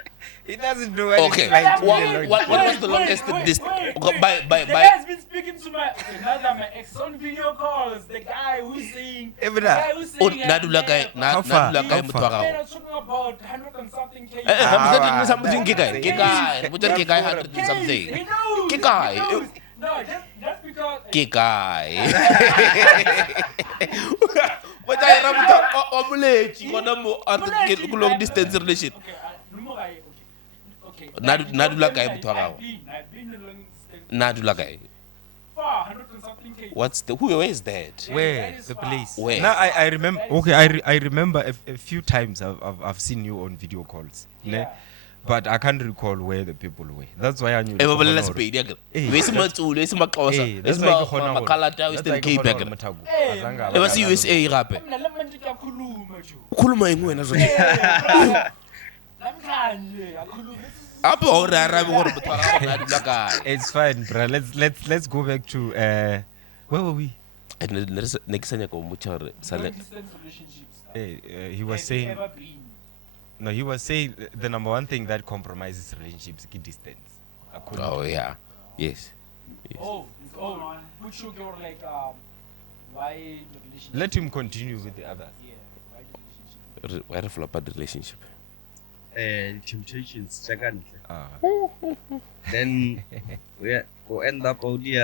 He doesn't do anything. Okay, like what was the longest distance? The guy has been speaking to my ex on video calls. The guy who's saying. Nadula guy. How far? We're talking about 100 and something K. Guy 100 and something. Guy. No, just because. Kikai. What I am omelette. Long distance relationship. Okay. Nadula guy mutwara. Nadula guy. 100 and something K. Who is that? Where the place? Where? Now I remember. Okay, I remember a few times I've seen you on video calls. Yeah. But I can't recall where the people were. That's why I knew. That's why USA gape. Khuluma engwe na zoke. It's fine, bro. Let's go back to where were we? Long distance relationships. He was saying Ever been? no. He was saying the number one thing that compromises relationships is distance. Oh yeah, yes. Oh, which you go like why the relationship? Let him continue with the others. Yeah, why the relationship? Why the flop relationship? Temptations second. Ah. Then we end up all the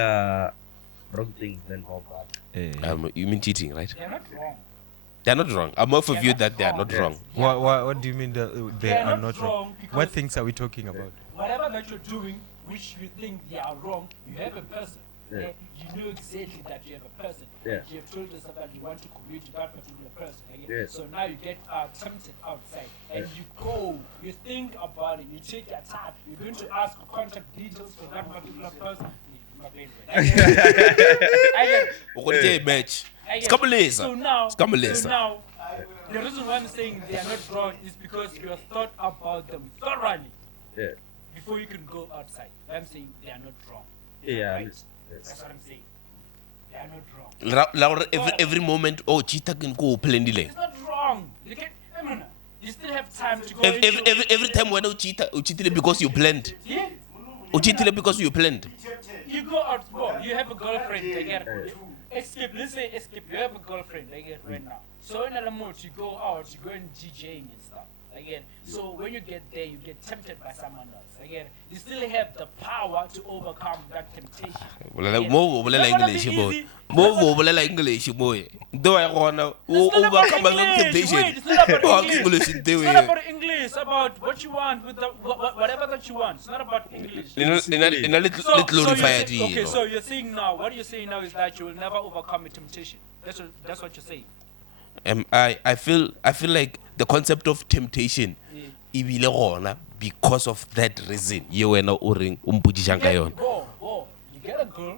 wrong things then pop up. You mean cheating, right? They're not wrong. They're not wrong. I'm of view that they are not Yes. wrong. What do you mean that they They're are not not wrong? wrong because- What things are we talking about? Whatever that you're doing, which you think they are wrong, you have a person. Yeah. You know exactly that you have a person. Yeah. You have told us that you want to commute to that particular person. Yeah. So now you get tempted outside and you go, you think about it, you take your time, you're going to ask for contact details for that particular person. I get- Match. I get- Scamuleza. So now, Scamuleza. the reason why I'm saying they are not wrong is because you have thought about them thoroughly Yeah. before you can go outside. I'm saying they are not wrong. Yeah. Right? Yes. That's what I'm saying. They are not wrong. Every moment, oh, cheetah can go plendile. It's not wrong. You can, you still have time to go. Every time when you cheat because you planned. Yeah. You cheat because you planned. You go out, you have a girlfriend, I get it. Escape, let's say escape, you have a girlfriend, I get it right now. So in other modes, you go out, you go in DJing and stuff, again. So when you get there, you get tempted by someone else, again. You still have the power to overcome that temptation. More English boy. More English boy. Do I wanna overcome my temptation? It's not about English in the It's not way. about English, it's about what you want, with the, whatever that you want. It's not about English. In a little glorified. Okay, so you're saying now, what you're saying now is that you will never overcome a temptation. That's what you're saying. I feel like the concept of temptation ibile gona because of that reason. You wena o reng o mpodisang ka yona. You get a girl,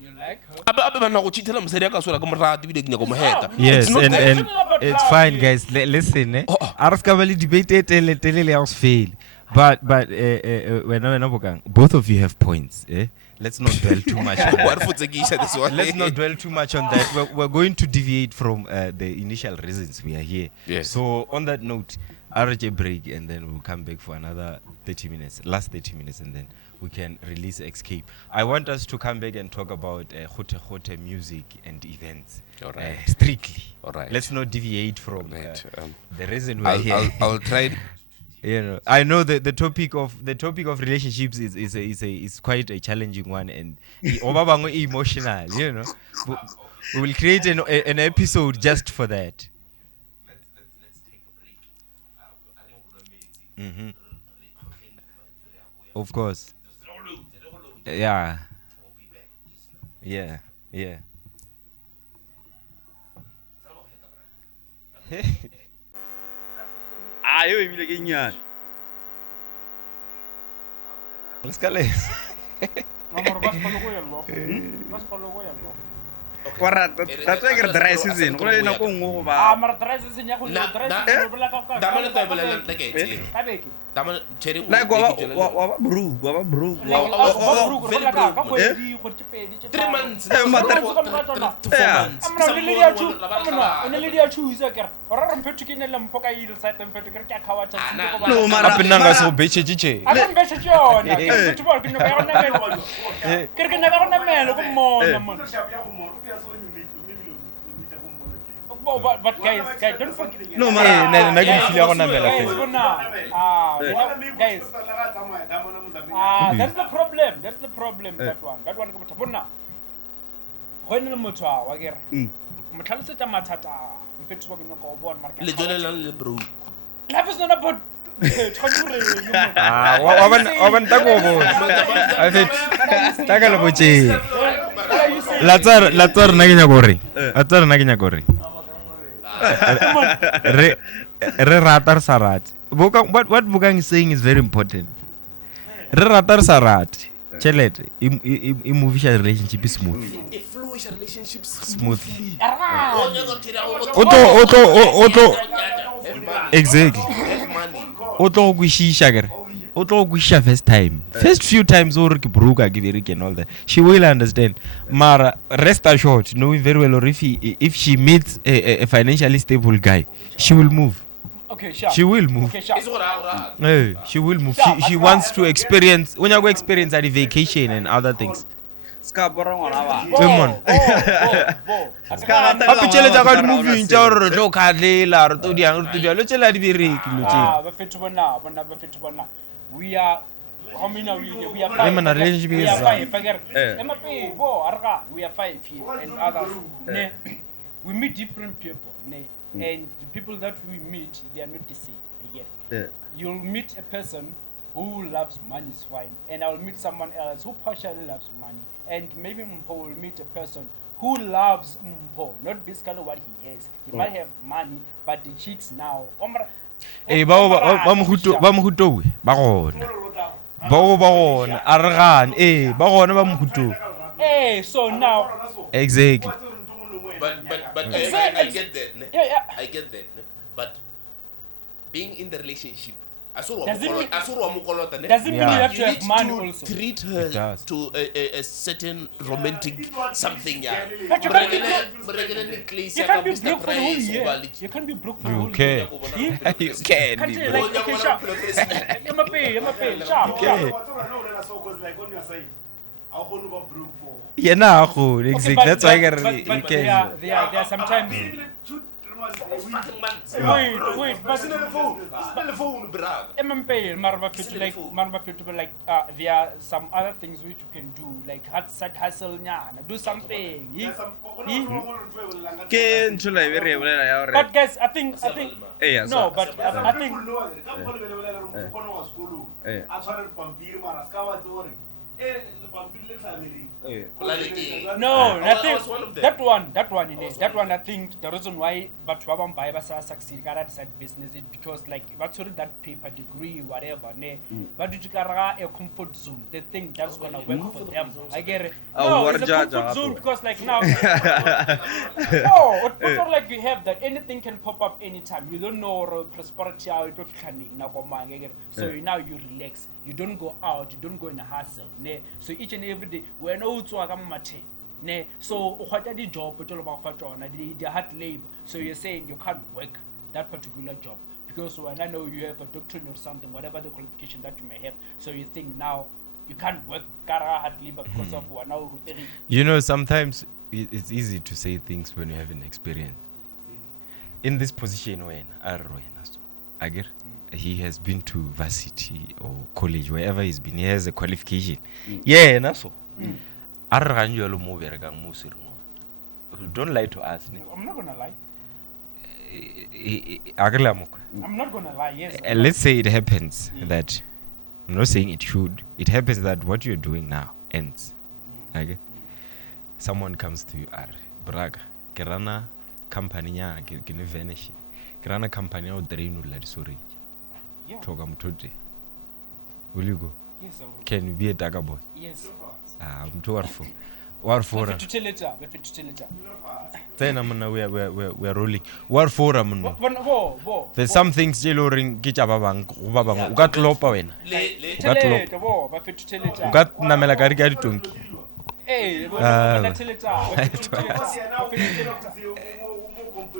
you like her. Abe bana go cheatela mosadi ka sola ka morati bile ke nya go moheka. Yes, not and that- and it's fine, guys. Listen, Araskabali debate tele else fail. But when both of you have points. Let's not dwell too much on What that. for Zekisha this one? Let's not dwell too much on that. We're going to deviate from the initial reasons we are here. Yes. So on that note, RJ break, and then we'll come back for another 30 minutes, last 30 minutes, and then we can release Escape. I want us to come back and talk about Khote music and events. All right. Strictly. All right. Let's not deviate from Right, the reason we're here. I'll try. You know, I know the topic of relationships is quite a challenging one, and emotional. You know, we will create an episode just for that. Let's take a break. Mm-hmm. Of course. Yeah. Yeah. Yeah. Ayo ebile ke nyane. Let's go. Kwara that's like a dry season. Go ina go ngo ba. Mara dress is in ya go dress Damane to bela ntate. Damane cheri go. Like wa bro. 3 months. No mara Apinanga so beche chiche. But guys, don't forget. No mara Guys, that's the problem. That's the problem. That one come to bona. When the motor, wagera. Muthalsetsa mathata. Mfethu ba ke go bona market. Le jole la le bro. Life is not about what Bukang is saying is very important. Ratar Sarat. Chelet, immovisha relationship is smooth. A flowish relationship Smooth. Auto. Exactly. Have money. o tlo go kwishisha kere o tlo go kwishisha first few times o re ke broke ke very and all that she will understand mara rest assured knowing very well or if she meets a financially stable guy she will move. Okay, sure. She will move. Okay, sure. She will move. She wants to experience when you go experience at the vacation and other things. Ska bora ngwana ba. Come on. Api chele jaga di movie ncha re tlo khadlela re to dia lo chela di bereki lo tshela. Ba fethu bona. We are how many are we here? We are Hey, man, five. arrange We me are some. five. Forget. MAP, we are five here and others. Ne, we meet different people. Ne, and the people that we meet, they are not the same. I get. Yeah. You'll meet a person who loves money is fine, and I'll meet someone else who partially loves money, and maybe Mpo will meet a person who loves Mpo, not basically what he has. He might have money, but the chicks now. Eh ba mo huto ba gona. Ba gona argan ba gona ba mo huto. So now Exactly. But I get that. Ne? Yeah. I get that. Ne? But being in the relationship, Doesn't mean Yeah. you have to you have need money to also. treat It her does. to a certain romantic something. Yeah. But you can't be You can't be broke for the whole year. But You can't be broke for the You whole can. year. You can Can't be you bro. like okay, sharp. Sharp. Yeah, nah, go Okay, exactly. but- That's why I but- got but- you but can. there are sometimes. Wait, but MMP, Marva fit like there are some other things which you can do, like side hustle, do something. Ke nthola e be re bolela ya hore. But guys, I think Yeah, no, so- but I think no, that one in it. That one I think the reason why but Wabam Baibasa succeed at side business is because like actually that paper degree whatever ne but you got a comfort zone. They think that's gonna work for them. I get it. No, it's a comfort zone because like now no, what like you have that anything can pop up anytime. You don't know prosperity how it will so now you relax. You don't go out, you don't go in a hustle. Ne? So each and every day we're no mate. Ne? So what the job the hard labor. So you're saying you can't work that particular job. Because when I know you have a doctrine or something, whatever the qualification that you may have, so you think now you can't work hard labor because of one now. You know, sometimes it's easy to say things when you haven't experienced. In this position, when Ager, he has been to varsity or college, wherever he's been, he has a qualification. Yeah, and so. Don't lie to us. I'm not gonna lie. I'm not gonna lie, yes. Let's say it happens that, I'm not saying it should, it happens that what you're doing now ends. Okay? Someone comes to you, Braga, Kerana company, can vanish. Kerana company, I'll drain you like sorry. Yeah. Will you go? Yes, I will. Can you be a dagger boy? Yes. I'm too warful. Warful. Then we are rolling. Warful. There's some things tailoring Gichabang, Ubabang, got lopa when. Got Namelagari Tunki.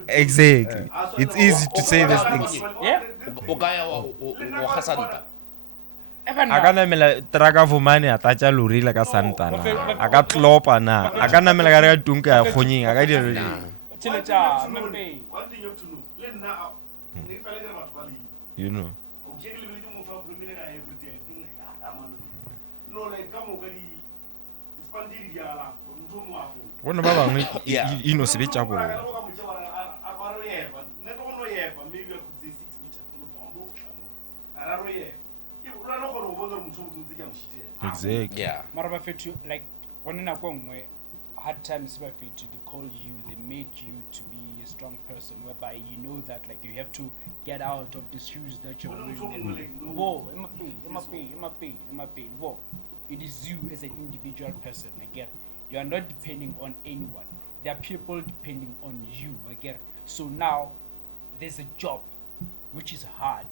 Exactly. It's easy to say these things. Yeah? Aka namela traga vumane atacha lori la ka santana aka tlopa na aka namela ka re tunka ya khonying aka di re you know Wona ba bangwe ino sebetsa bo exactly. Yeah. Maraba fetu like when na kwengwe hard times ba fetu they call you, they make you to be a strong person whereby you know that like you have to get out of the shoes that you're wearing. Whoa, whoa. It is you as an individual person, I get. You are not depending on anyone. There are people depending on you, I get. So now there's a job which is hard.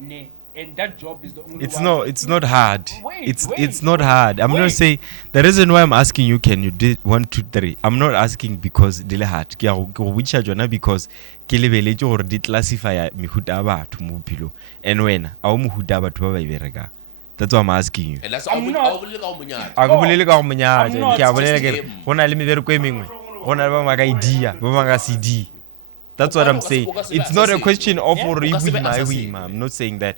and that job is the only It's one. not. It's not hard. Wait, It's not hard. I'm not saying the reason why I'm asking you, can you do 1, 2, 3? I'm not asking because dile hard. Ke a go witcha jona because ke lebeletse gore di classify mehuta ba batho mo bophelong. And wena a o mohuta batho ba ba ibereka. That's why I'm asking you. And that's I'm not- how munyata. A go bolele ka go monya. I'm not Ke a bolela just ke him. go na le mebereko e mengwe. Go na le ba maka idea, ba maka CD. That's what I'm saying. It's not a question of or with my way, I'm not saying that.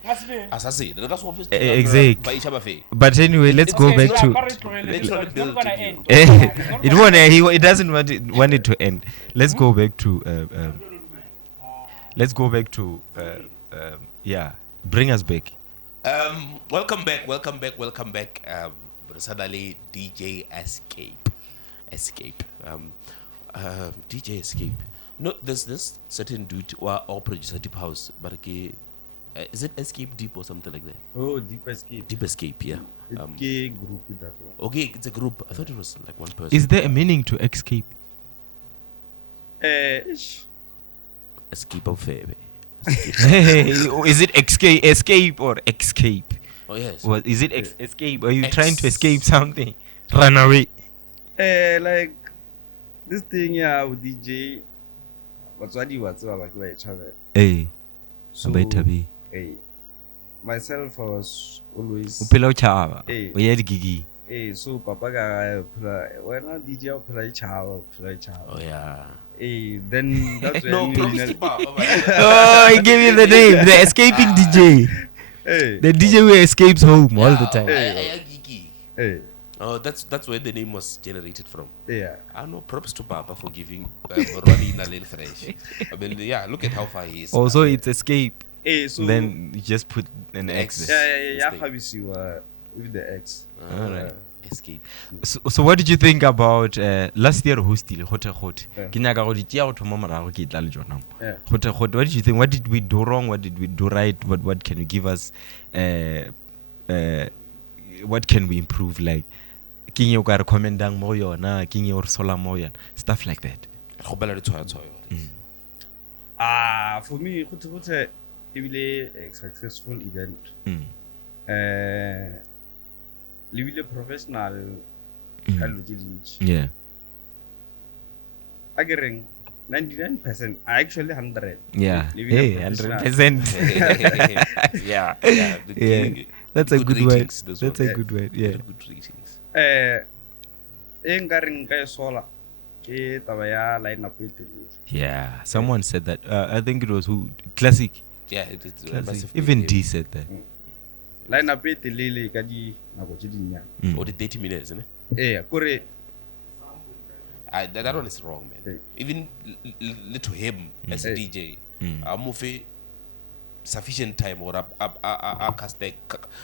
Assassin. That's what Exactly. But anyway, let's go back to. It's not gonna end. It doesn't want it to end. Let's go back to. Let's go back to. Yeah, bring us back. Welcome back. Sadali DJ XCAPE. DJ XCAPE. No, there's this certain dude or producer Deep House, but is it Escape Deep or something like that? Oh, Deep Escape. Deep Escape, yeah. Gay group with that one. Okay, it's a group. I thought it was like one person. Is there a meaning to escape? Escape of Febe. Is it escape or escape? Oh yes. Or is it escape? Are you trying to escape something? Run away. Like this thing here with DJ. What's what you want to travel? Hey, So, Abetabi. hey, myself I was always. Upelo chava. Hey. We had gigi. Hey, so Papa guy when a DJ play chow. Oh yeah. Hey, then that's when No, you promise know- to Bob. Oh, I gave you the name. The escaping DJ. Hey, The DJ who escapes home all the time. hey, Oh, that's where the name was generated from. yeah. I know. Props to Baba for giving Ronnie Nalil fresh. I mean, yeah. Look at how far he is. Also, it's escape. Hey, so Then you just put an X. X. there. yeah. How is you with the X? Alright. Escape. So what did you think about last year hostel hote Yeah. ke nyaka go di tia go thoma morago ke tla le jona Yeah. hote what did you think, what did we do wrong, what did we do right, what can you give us what can we improve, like ke eng o ka re commendang mo yona, ke eng o re sola mo yona, stuff like that. Kgopela le tshwaya. For me, it's a successful event. Lebile professional ka lo tse dintsi. Yeah. A ke reng 99%, actually 100. Yeah. Lebile Hey, professional. 100%. Yeah. Yeah. That's a good word. ratings, those That's ones. a good word. Yeah. Very good ratings. E nka reng ka e sola ke taba ya line up e telele. Yeah. Someone said that. I think it was who? Classic. Yeah, it's a Classic. massive Even name. D said that. Line up e telele ka di nako tse dinnyane. Or the 30 minutes, isn't it? Kore That one is wrong, man. Hey. Even to him as a Hey. DJ, I'm moving sufficient time or a cast the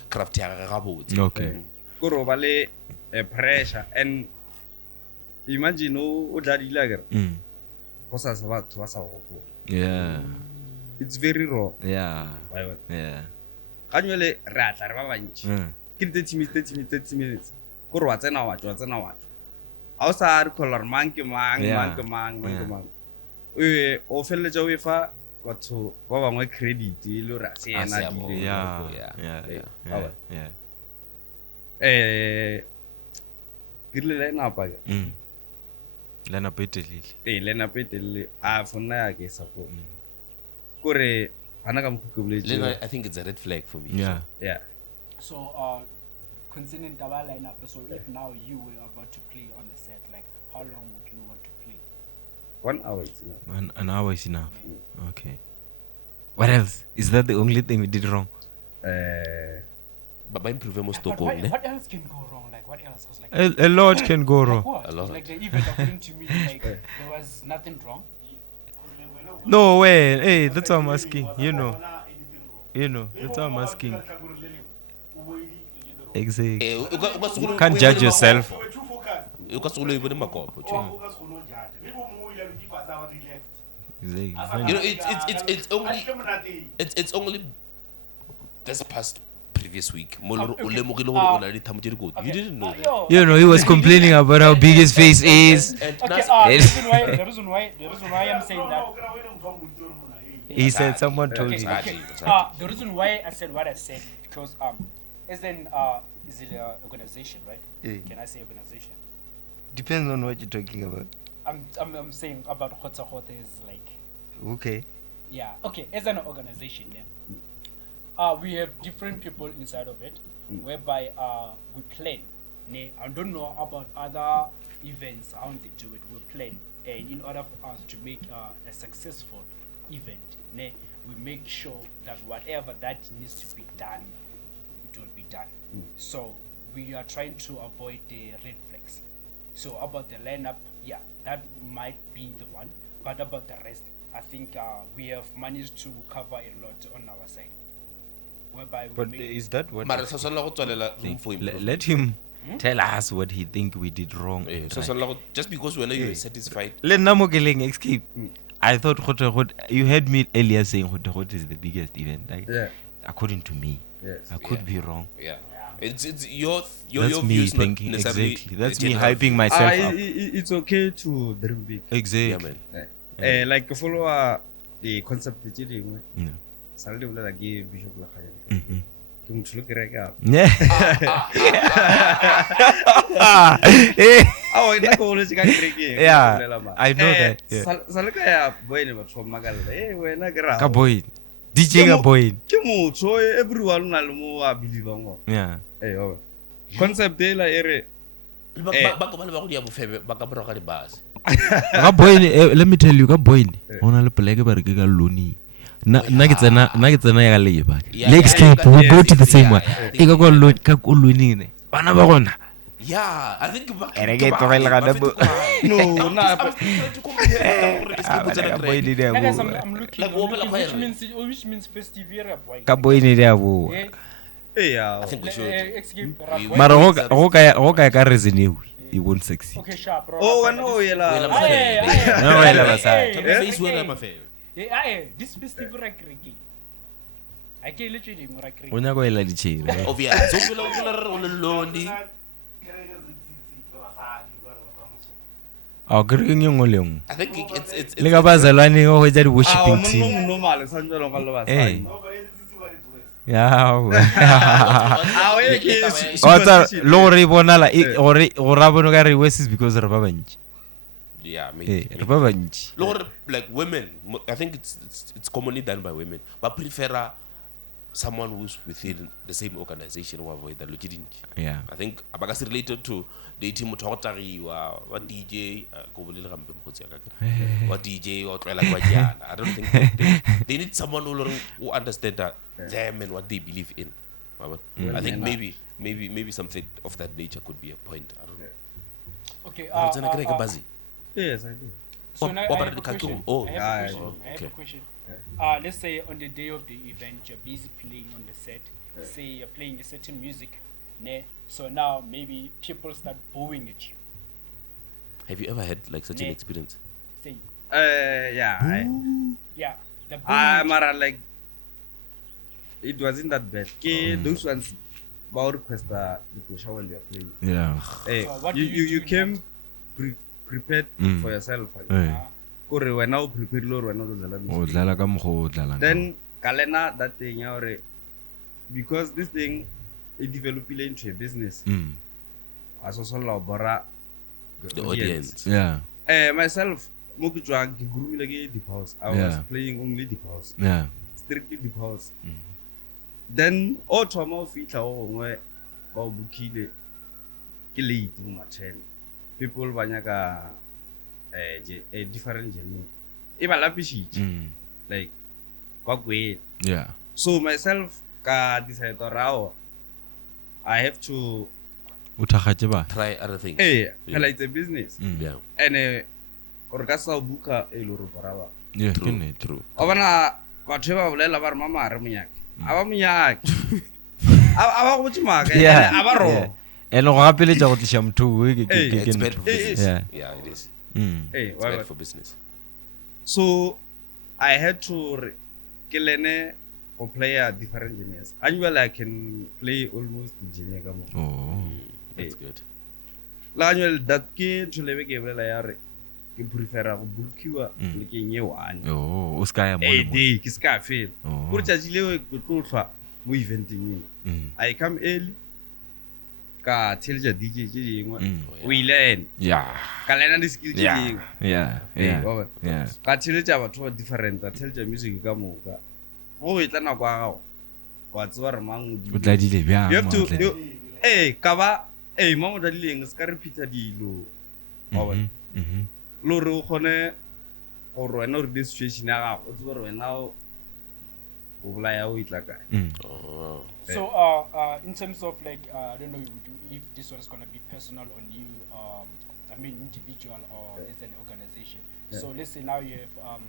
craft gabot. Okay. kore o ba le pressure, and imagine o dladile a kere go sa se batho ba sa go gopola. Yeah. It's very raw. Yeah. Why not? Yeah. Ga nyole re atla re ba bantši ke 30 minutes kore wa tsena wa tswa a o sa re khola re mang ke mang Yeah. mang ke mang mang ke Yeah. mang o feleletša o e fa batho ba bangwe credit e le gore a se ena se a dile bona. Yeah. Yeah. Yeah. Hey, Yeah. how about- Yeah. ke rile line up a ke Lena petelile. line up e telele a for nna ya ke support kore gana ka mokgwa ke boletse I think it's a red flag for me. Yeah. yeah So, concerning Taba lineup, so if now you were about to play on a set, like how long would you want to play? 1 hour is enough. An hour is enough. Okay. What else? Is that the only thing we did wrong? But by improving most But to go, what else can go wrong? Like what else? 'Cause like A lot can go like wrong. what? A 'Cause lot. like the event according to me, like there was nothing wrong. No way. Hey, that's what I'm asking. You know, that's what I'm asking. Exactly. Can't judge yourself. You can solo even my cop. Exactly. You know, it's only this past previous week. You didn't know that. You know, he was complaining about how big his face is. And Okay, Nas- the reason why I'm saying that. He said someone told Okay, him. okay. The reason why I said what I said is because is it organization, right? Can I say organization? Depends on what you're talking about. I'm saying about Khotsa Khote is like Okay. yeah, okay, as an organization then we have different people inside of it whereby we plan. I don't know about other events how they do it. We plan and in order for us to make a successful event, we make sure that whatever that needs to be done, it will be done. So we are trying to avoid the red flags. So about the lineup, yeah, that might be the one. But about the rest, I think we have managed to cover a lot on our side. Whereby we But make is that what? Mara sa sola go tswalela room for Let him tell us what he think we did wrong. Eh, and so right. sola go- just because when you are satisfied. Le nna mo ke leng escape. I thought you heard me earlier saying Khote is the biggest event. Like, Yeah. according to me. Yes. I could be wrong. Yeah. It's your That's me views not thinking necessarily exactly. That's me general hyping views. myself up. It's okay to dream big. Exactly. Yeah, man. Like follow the concept tse dingwe. Yeah. Sale de bolela ke Bishop Lakganya. Mhm. Ke motho le ke reka. Yeah. Oh, ina ko le ka kereke. Yeah, I know that, yeah. Sale ka ya boy ne batho magalla. Wena ke ra. Ka boy. DJ ka boy. Ke motho everyone na le mo a believe ngo. Yeah. Oh. Concept e la ere Ba ka ba le ba go dia bofebe ba ka bora ka dibus. Ka boy let me tell you ka boy ona le poleke ba re ke ka loni. Na ke tsena ya leba. Yeah, Le yeah, escape yeah, we go yeah, to the same yeah, one. yeah, E ka ko loni ne. Bana ba gona. Yeah, I think ba Ere ke tlogela ka dabo. no na Ka boy ni dia Like, bo. I'm looking, Like, what about which means festival boy. Ka boy ni dia bo. yeah. I think we should. Mara go ka reason e it won't succeed. Okay, sharp, bro. Oh, no yela. No wela ba sa. Face wena mafebe. This festival ra kriki. I can't literally more kriki. O nya go ela di chere. Obvious. So fela o le lonely. A ke re ke ngwe le ngwe. I think it's Le ka bazalwane go hwetsa di Ah, worshiping mo team. no male sa ntse lo ba Eh. sa. Ya. Ah, we ke What's lo re bonala gore go ra bona ka re West is because re ba bantsi. yeah, Eh, maybe. re ba bantsi. Lord, like women, I think it's commonly done by women, but prefer someone who's within the same organization who avoid the legit. Yeah. I think abakasi related to dating motogotari wa DJ go bolela gampe motse ya ka. Wa DJ wa tlwela kwa jana. I don't think they need someone who understand that them and what they believe in. I think maybe something of that nature could be a point. I don't know. Okay, Yes, I do. so now what I about have the a question. cartoon? Oh. I have a question. Oh, I have okay. a question. Let's say on the day of the event, you're busy playing on the set. Say you're playing a certain music, so now maybe people start booing at you. Have you ever had like such an experience? Say, Yeah. yeah, the booing. Mara like it wasn't that bad. Ke those ones about request the question while you're playing. Yeah. Hey, So what do you do you in came prepared Mm. for yourself. Eh. Kore wena o prepare lo wena o dlala O music. dlala ka mogo o dlala. Then kalena that thing ya hore because this thing it developed into a business. Aso sola bora The audience. Yeah. Myself mo ke tswang ke grumile ke deep house. I was Yeah. playing only deep house. Yeah. Strictly deep house. Then o thoma o fitla o ngwe ba o bukile ke late mo matchen. People ba nyaka different journey. E ba lapishitse like kwa kwet. Yeah. So myself ka decide rao I have to O thagaetse ba. Try other things. hela it's a business. Yeah. And or ka sa buka e lo re baraba. Yeah, ke True. nnete. True. O bana batho ba bolela ba re mama a re monyake. Aba monyake. Aba go tshimaka Yeah. aba ro. Ene go gapeletsa go tlisha motho o ke It's bad ntho. for business. Yeah. Yeah, it is. Hey, It's bad for business. so I had to ke lene go play a different genres. Annually I can play almost genre ka mo. Oh. That's good. La annual that ke tshwelebe ke bolela ya re ke prefera go bookiwa le ke nye one Oh, o ska ya mo. day ke ska fela Oh. go tšatši leo ke tlo hlwa mo eventing I come early ka theletša DJ tše dingwe o ile Yeah. ka lena di-skill tše dingwe Yeah. ka theletša batho ba different ka theletša music ka moka go e tla nako ya gago wa tseba re mang O tla dile bjang. you have to ka ba mo modadileng se ka repeata dilo lo re o kgone gore wena o re di situation ya gago o tsebe gore wena o bolaya o itla kae. So in terms of like I don't know if this one is gonna be personal on you, I mean individual or as an organization. So let's say now you have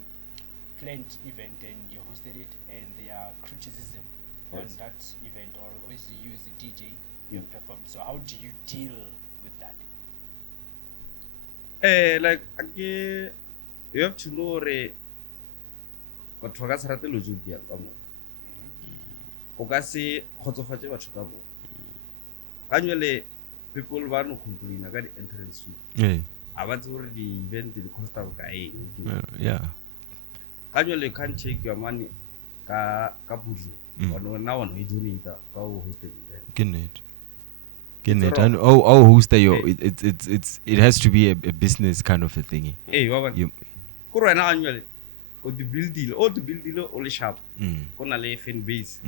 planned event and you hosted it and there are criticism on that event, or always you as a DJ you perform. So how do you deal with that? Like you have to know batho ba ka se rate lo jo bia ka mo o ka se khotsofatse batho ka mo ka nyele people ba no complain ka di entrance fee a ba tse gore di event di costa ka yeah ka nyele can't take your money ka budi now on we donate ka o host the event Get and who's the it has to be a business kind of a thingy. Wa ba ko rena ga nyele o di build o le sharp go na le fan base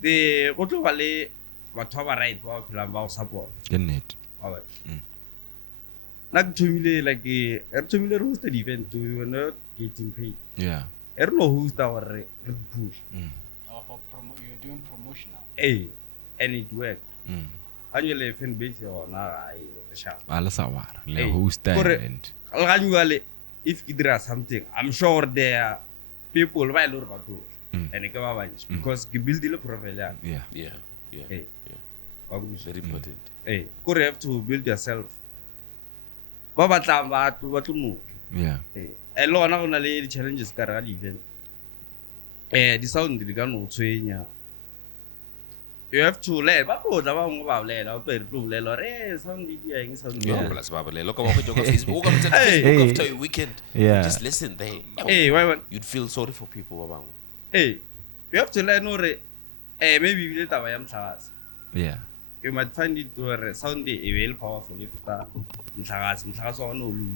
the go tlo ba le batho ba right ba phela ba o support alright na ke thomile like re host the event we were not getting paid er no host our re push You're doing promotional and it worked annually fan base yona ai sharp ala sawara le host and annually if idra something I'm sure there are people ba ile ba go and ke ba bantsi because ke build ile profile yeah very important you have to build yourself ba batla ba tlo e lona go na le di challenges ka ra di event di sound di ka no tshwenya you have to learn ba go tla ba ngo ba lela o pere tlo lela re sound di ya eng sound no plus ba lela ka ba go joka Facebook go ka Facebook after a weekend just listen there why you'd feel sorry for people ba bang you have to learn or maybe we taba ya mhlagazi you might find it where sound e very powerful if ta mhlagazi wa no lu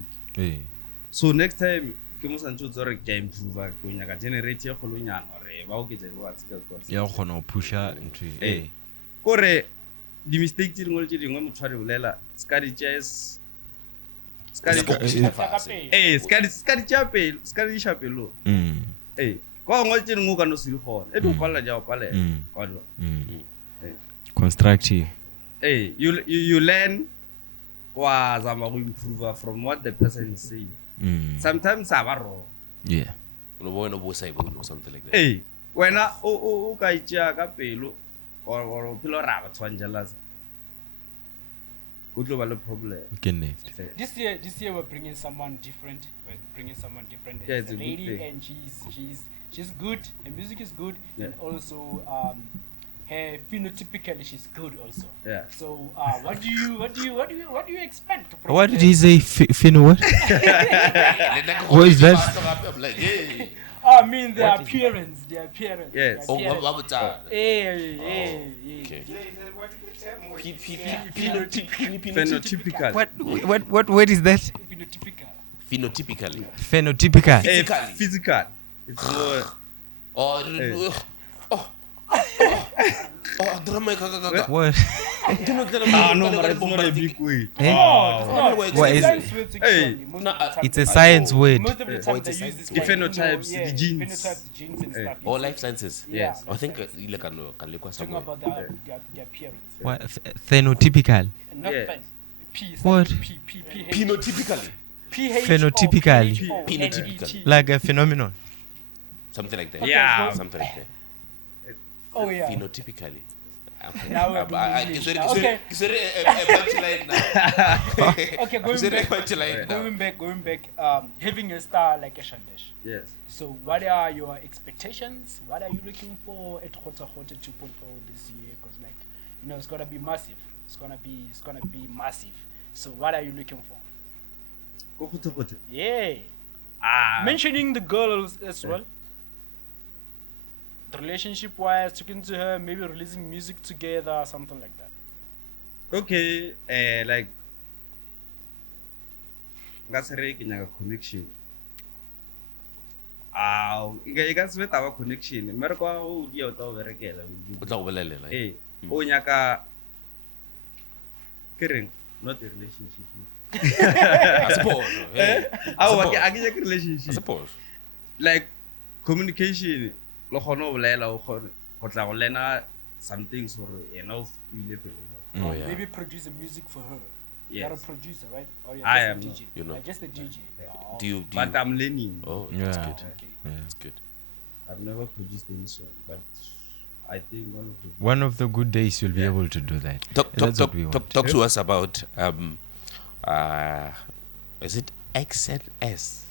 so next time ke mo santse tsore ke improve ke nya ka generate ya golonyana re ba o ke tsele wa tsika ko ya gona o pusha into kore di mistake tse dingwe motho a di bolela ska di chess ska di chapel ska di chapelo kwa ngwe tse dingwe ka no se di gona e di kwala ja o pale kwalo constructive you learn wa zama go improve from what the person is saying sometimes aba wrong no bona bo sai bo something like that wena o ka itja ka pelo or pelo ra ba tshwanjela go tlo ba le problem this year we're bringing someone different as a lady and she's good, her music is good and also her phenotypically she's good also. So what do you expect from what did he say pheno what what is that I mean the appearance yes phenotypical what word is that phenotypically physical it's more drama kaka what no but it's not a big way what is it's a science word most of the time they use this the phenotypes the genes and stuff or life sciences yes I think ile ka lekwa talking somewhere about the appearance what phenotypical not what phenotypically phenotypically like a phenomenon something like that Yeah. something like that phenotypically Now we're okay. Okay, going back. Having a star like a Shandesh. yes So, what are your expectations? What are you looking for at Khota 2.0 this year? Because, like, it's gonna be massive. It's gonna be massive. So, what are you looking for? Yeah. Ah. Mentioning the girls as well. The relationship wise, talking to her, maybe releasing music together, something like that. Okay, like that's a connection. You guys with our connection. America, oh, dear, to verekela. O tla go bolelela, eh? O nyaka kering, not a relationship. I suppose. Hey. I get a relationship. I suppose. Like communication, lo kgona go bolela go tla go lena some things or enough ile pele. Oh, yeah. Maybe produce the music for her. Yes. You're a producer, right? Or you're I just am a not. DJ. You know. You're just a DJ. Oh. Do you? But I'm learning. Oh, that's Yeah. good. Okay. That's good. I've never produced any song, but I think One of the good days you'll be able to do that. That's what we want. Talk to us about is it XNS?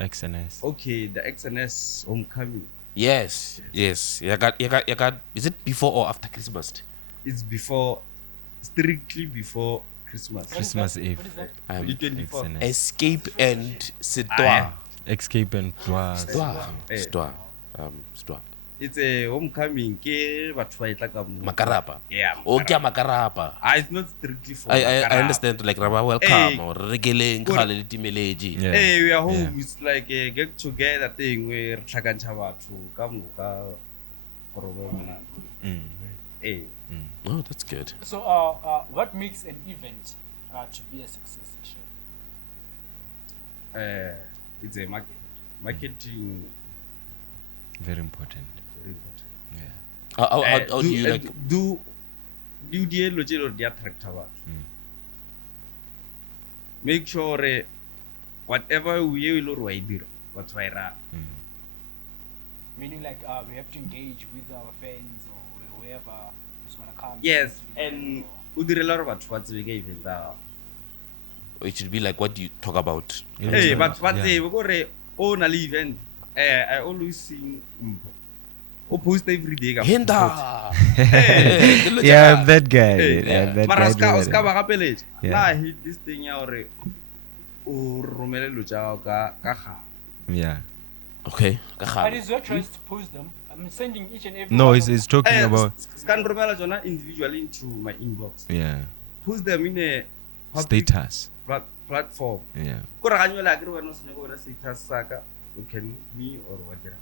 XNS. Okay, the XNS homecoming. Yes. You got. Is it before or after Christmas? It's before, strictly before Christmas. What is Christmas that? Eve. What is that? The 24th. XNS. Escape and Sitwa. Ah, Escape and Stwa. Eh. Stwa. It's a homecoming. Ke batho ba etla ka mo. Makarapa. Yeah. Okay, Makarapa. It's not strictly for. I Makarapa. understand, like Raba welcome Hey. or regeleng Good. khale le timeleji. Yeah. Hey, we are home. Yeah. It's like a get together thing where tlhakantsha batho ka moka problem. Mm. Hey, Oh, that's good. So, what makes an event to be a success? Actually, it's a marketing. Very important. Very important. Yeah. How do you like? do the logic or the attract batho. Make sure whatever we will or do, what's right. meaning like we have to engage with our fans or whoever who's gonna come. Yes, to this and event we do a lot of what's we gave it. It should be like what do you talk about? Yeah. Hey, but Yeah. we go own an event. I always sing. Post every day. Hinda. Yeah, I'm that guy. Hey, I'm that Mara guy. ska ba gapeletsa. Yeah. Na hit this thing ya hore o romele lo tsa ka ga. Yeah. Okay. But it's your choice to post them. I'm sending each and every. No, one it's, of it's talking about Scan romela jona individually into my inbox. yeah Post them in a public status. platform. Yeah. Ko ra ganyo la ke wena se go wena status saka. You can me or whatever.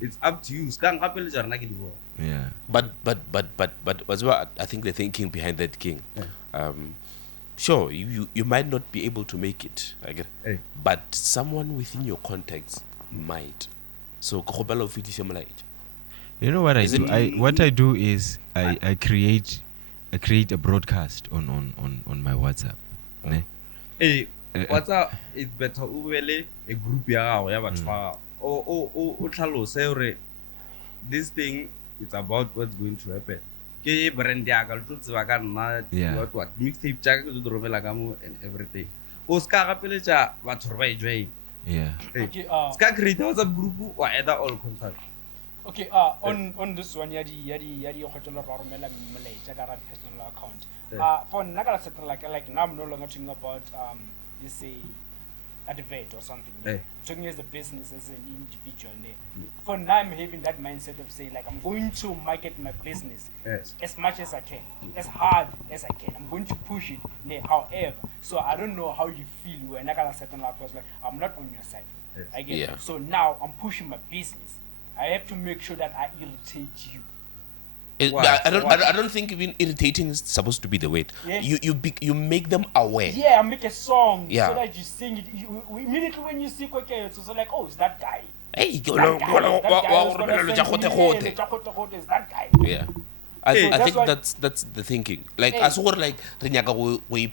It's up to you. Scan gapeletsa rena ke di bona. Yeah. But what's what I think the thinking behind that, King. Yeah. Sure, you might not be able to make it, I get, Hey. but someone within your contacts might. So kgopela o fetise molaetsa. You know what I Is do? it- What I do is I create a broadcast on my WhatsApp. Ne? Hey, what's up? It's better uwele a group ya gago ya batho ba gago. O tlhalose hore this thing it's about what's going to happen. Ke brand ya ka lo tseba ka nna Yeah. what mixtape tsa ka tlo romela ka mo and everything. O ska gapeletsa batho ba enjoy. Yeah. Okay, Ska create WhatsApp group wa either all contact. okay, on this one, yadi hotel romela molaetsa ka personal account. For nna ka settle like now I'm no longer talking about let's say advert or something. Hey. Talking as a business, as an individual. For now I'm having that mindset of saying like I'm going to market my business Yes. as much as I can, as hard as I can. I'm going to push it. However, so I don't know how you feel when I got a certain like I'm not on your side. Yes. I get Yeah. So now I'm pushing my business. I have to make sure that I irritate you. Why? I don't think even irritating is supposed to be the word. Yes. You make them aware. Yeah, I make a song Yeah. so that you sing it. Immediately when you see Kweke, it's also like, oh, it's that guy. Hey, That guy, it's that guy who's gonna send me, it's that guy. yeah. I Hey, think that's why- that's the thinking. Like Hey. as well, like re nyaka we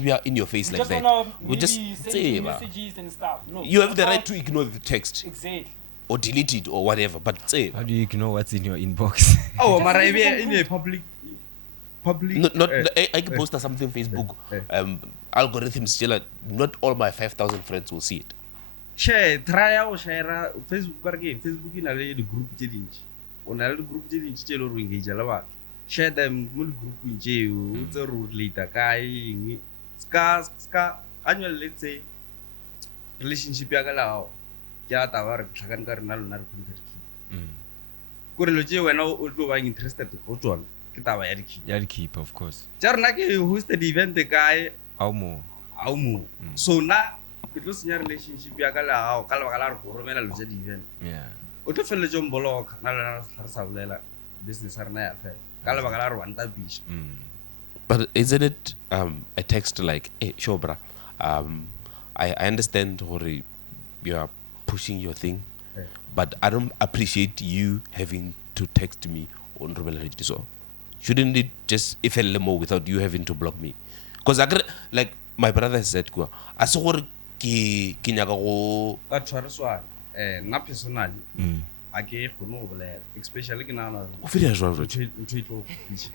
be in your face You like just that. wanna We maybe just send say me ba. messages and stuff. No, You have the that's right not- to ignore the text Exactly. or delete it or whatever, but say How do you ignore what's in your inbox? Oh, Just mara leave it in on a public not I can post something Facebook. Algorithms still not all my 5,000 friends will see it. share try ya go share Facebook ka re ke Facebook ina le di group tse dintsi o na le di group tse dintsi tse le go engage la batho share them mo di group tse o tse ro later ka eng ska annual let's say relationship ya ka lao ke a taba re tlhakane ka rena lona re contact kore lo tse wena o tlo ba interested go tsona ke taba ya dikhipa Yeah, the keep, of course. tsa rena ke hosted event kae How more? ao mo so na ke tlo senya relationship ya ka lao ka lebaka la re go romela lo tse di-event Yeah. o tlo feletse o mboloka na lena re sa bolela business ya rena ya fela ka lebaka la re wa ntapisha But isn't it a text like, hey, sure, bra, I understand Hori, you are pushing your thing, but I don't appreciate you having to text me on Rebel Radio. So shouldn't it just if a limo without you having to block me? Because like my brother said, I saw ki nyaga go ka tshwareswa nna personally a ke kgone go bolela especially ke nana o feel jwang ntho e tlo pisha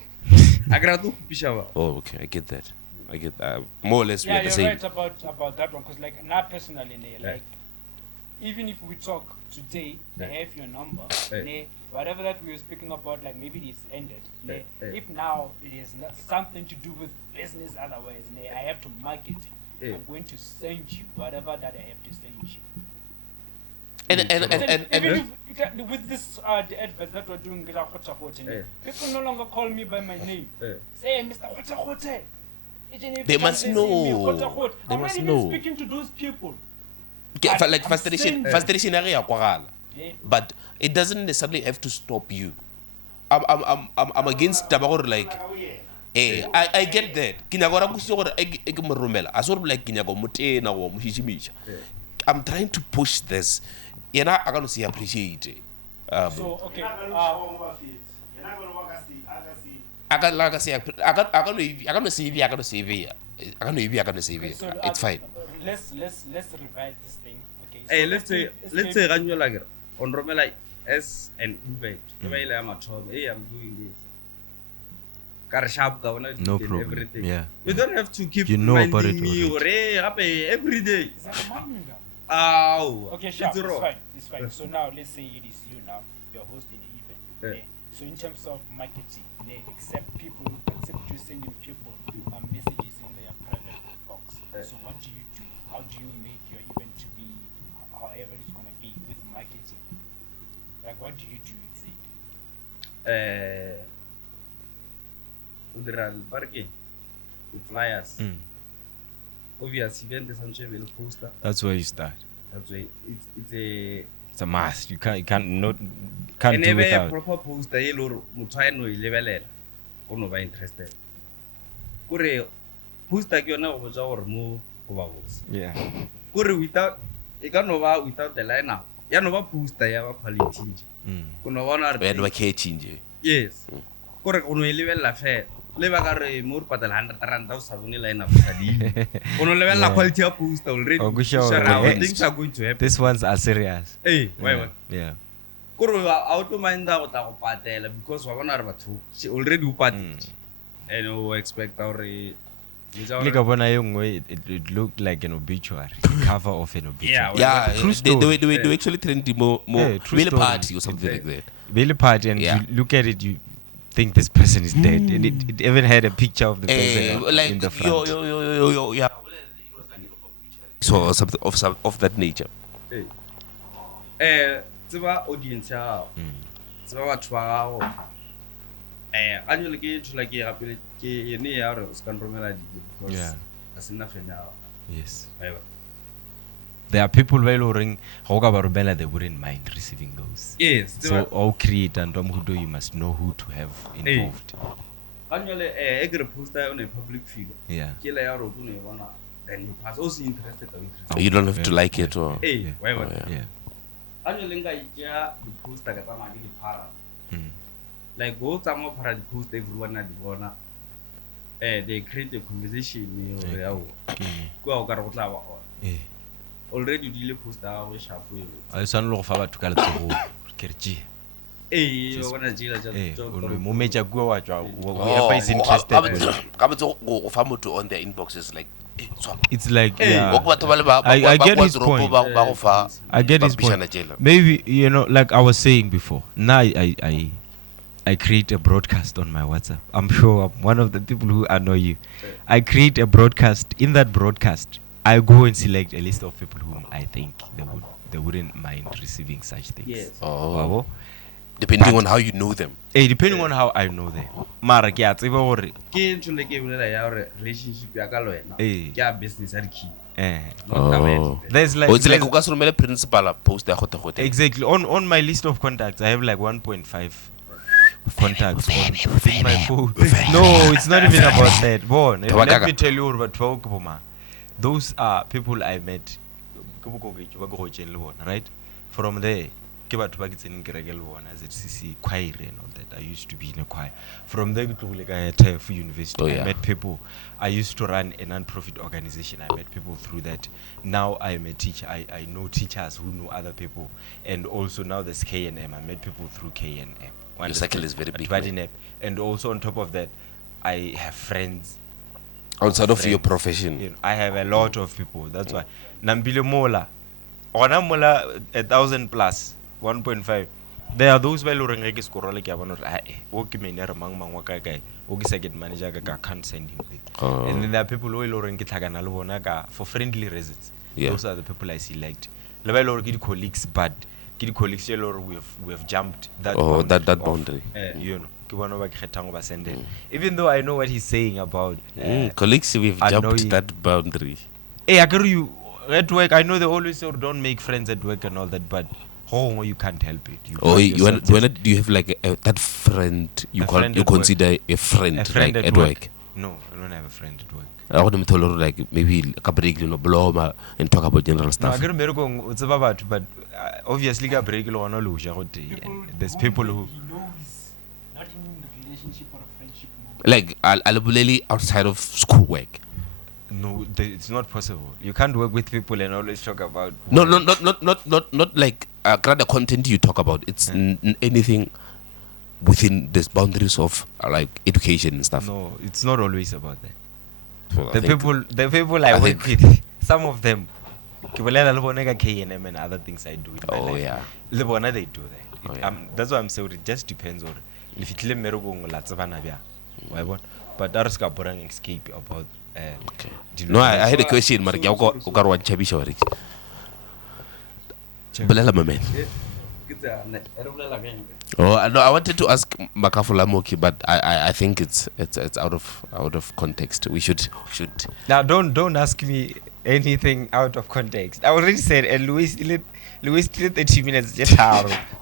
a ke rata go pisha ba Oh, okay, I get that. More or less we Yeah, are the you're same. right about that one. Because like not personally, like even if we talk today, I have your number. Whatever that we were speaking about, like maybe it's ended. If now it is not something to do with business, otherwise, I have to market it. I'm going to send you whatever that I have to send you. And Even if, with this the adverts that we're doing, people no longer call me by my name. Say, Mr. Khote. They must know. They I'm must not know. even speaking to those people. Like frustration area kwagala. But it doesn't necessarily have to stop you. I'm against tabagor like I get that. Kinagora kusi gore e ke moromela. A sort like kinyago motena go mushishimisha. I'm trying to push this. Yena I can see appreciate it. So okay. I can say So, it's fine. Let's revise this thing. Okay. So hey let's say ga nyola ke on romela as an invite ke ba ile ya mathomo hey I'm doing this ka re sharp ka bona No problem. everything Yeah. you don't have to keep You know about it reminding me already. gore gape every day is that a reminder? ow Okay, sure. it's It's wrong. fine. It's fine. So now let's say it is you now. You're hosting the event. Yeah. So in terms of marketing, accept you sending people messages in their private box. So what do you do? How do you make your event to be however it's gonna be with marketing? Like what do you do exactly? O dira parking with flyers obvious event is a poster That's where you start. that's why it's a It's a must. You can't do a without. proper poster e lor motho a no e lebelela o no ba interested kore poster ke yona go botsa gore mo go ba botsa Yeah. kore without e ka no ba without the lineup ya no ba poster ya ba quality go no bona And we can't change. yes kore go no e lebella fela le ba ka re mo re patela 100 rand o sa bone lineup sa di go no lebella quality ya poster already Oh, go show sure the how best. things are going to happen These ones are serious. hey why Yeah. kore a auto minda go tla go patela because wa bona re batho she already o patetse and o expect gore Like when I it looked like an obituary, cover of an obituary. Yeah, Yeah, true story. they actually trend more Yeah, true really story. party or something like that. Really party, and Yeah. you look at it, you think this person is dead, and it even had a picture of the person Like in the front. yeah. So something of that nature. tseba audience ya gago tseba batho ba gago a nyole ke thola ke gapele ke ene ya gore o se ka nromela dijo because Yeah. a se nna fan ya gago Yes. Whatever. There are people who ring they wouldn't mind receiving those. yes So all create and you must know who to have involved. ga nyole e ke re poster on a public figure Yeah. ke la ya gore o tlo no e bona then you pass o se interested or interested You don't have to like it or eh whatever Yeah. ga nyole nka ikea di-poster ka tsamaya ke di-para Mm. like go tsamaya para di-post everyone a di bona they create a conversation gore yao kua o ka re go tla ba gona Yeah. already o dile poster ya gago e sharp e I son lo fa batho ka letsogo ke re tjee. ee o bona jela Mo meja gua wa tswa whoever is interested. go fa motho on their inboxes like It's like Hey. yeah. I get his point. I get his point. Maybe like I was saying before. Now I create a broadcast on my WhatsApp. I'm sure I'm one of the people who annoy you. I create a broadcast. In that broadcast, I go and select a list of people whom I think they wouldn't mind receiving such things. Yes. Oh. Depending on how you know them. Depending on how I know them. Mara ke a tseba gore Ke ntho le ke bolela ya gore relationship ya ka le wena. Eh. Ke a business ya di-key. Oh. There's like It's like there's- o ka se romele principal a post ya gote. exactly on my list of contacts I have like 1.5 contacts in my phone. No, it's not even about that. Bon, let me tell you about those are people I met right from there ke batho ba ke tseneng kereke le bona ZCC choir and all that. I used to be in a choir. From there ke tlogile ka ya TEF University. Oh, yeah. I met people. I used to run a non-profit organization. I met people through that. Now I am a teacher. I know teachers who know other people, and also now there's KNM. I met people through KNM. Your circle is very big, man. And also on top of that, I have friends. Outside of your profession. You know, I have a lot of people. That's why. Nambile mola. Ona mola 1,000 plus 1.5. There are those who are like score like okay second manager I can't send him this. And then there are people who are for friendly reasons. Yeah. Those are the people I select. Level colleagues, but colleagues we have jumped that boundary. That boundary. You know, even though I know what he's saying about colleagues, we've jumped annoying. that boundary. Hey, I get you at work. I know they always say don't make friends at work and all that, but you can't help it. Do you have like that friend you consider a friend like at work? No, I don't have a friend at work. I want to like maybe a break, blow and talk about general No, stuff. I get it's about, but obviously a break or no lose. There's people who he knows not in the relationship or a friendship mode. Like Alabuleli outside of schoolwork. no, it's not possible. You can't work with people and always talk about Not like the content you talk about. It's anything within the boundaries of like education and stuff. No, it's not always about that. So The people I work with, some of them, KNM and other things I do in my life. yeah. Le bona they do that. Oh, yeah. That's why I'm saying it just depends on if it le merego la tsabana bia. Why what? But that is borang escape about Okay. No, I had a question, Mark. You got one chabisha already. Belela man. Oh no, I wanted to ask Makafula Moki, but I think it's out of context. We should Now don't ask me anything out of context. I already said, and Louis did 30 minutes just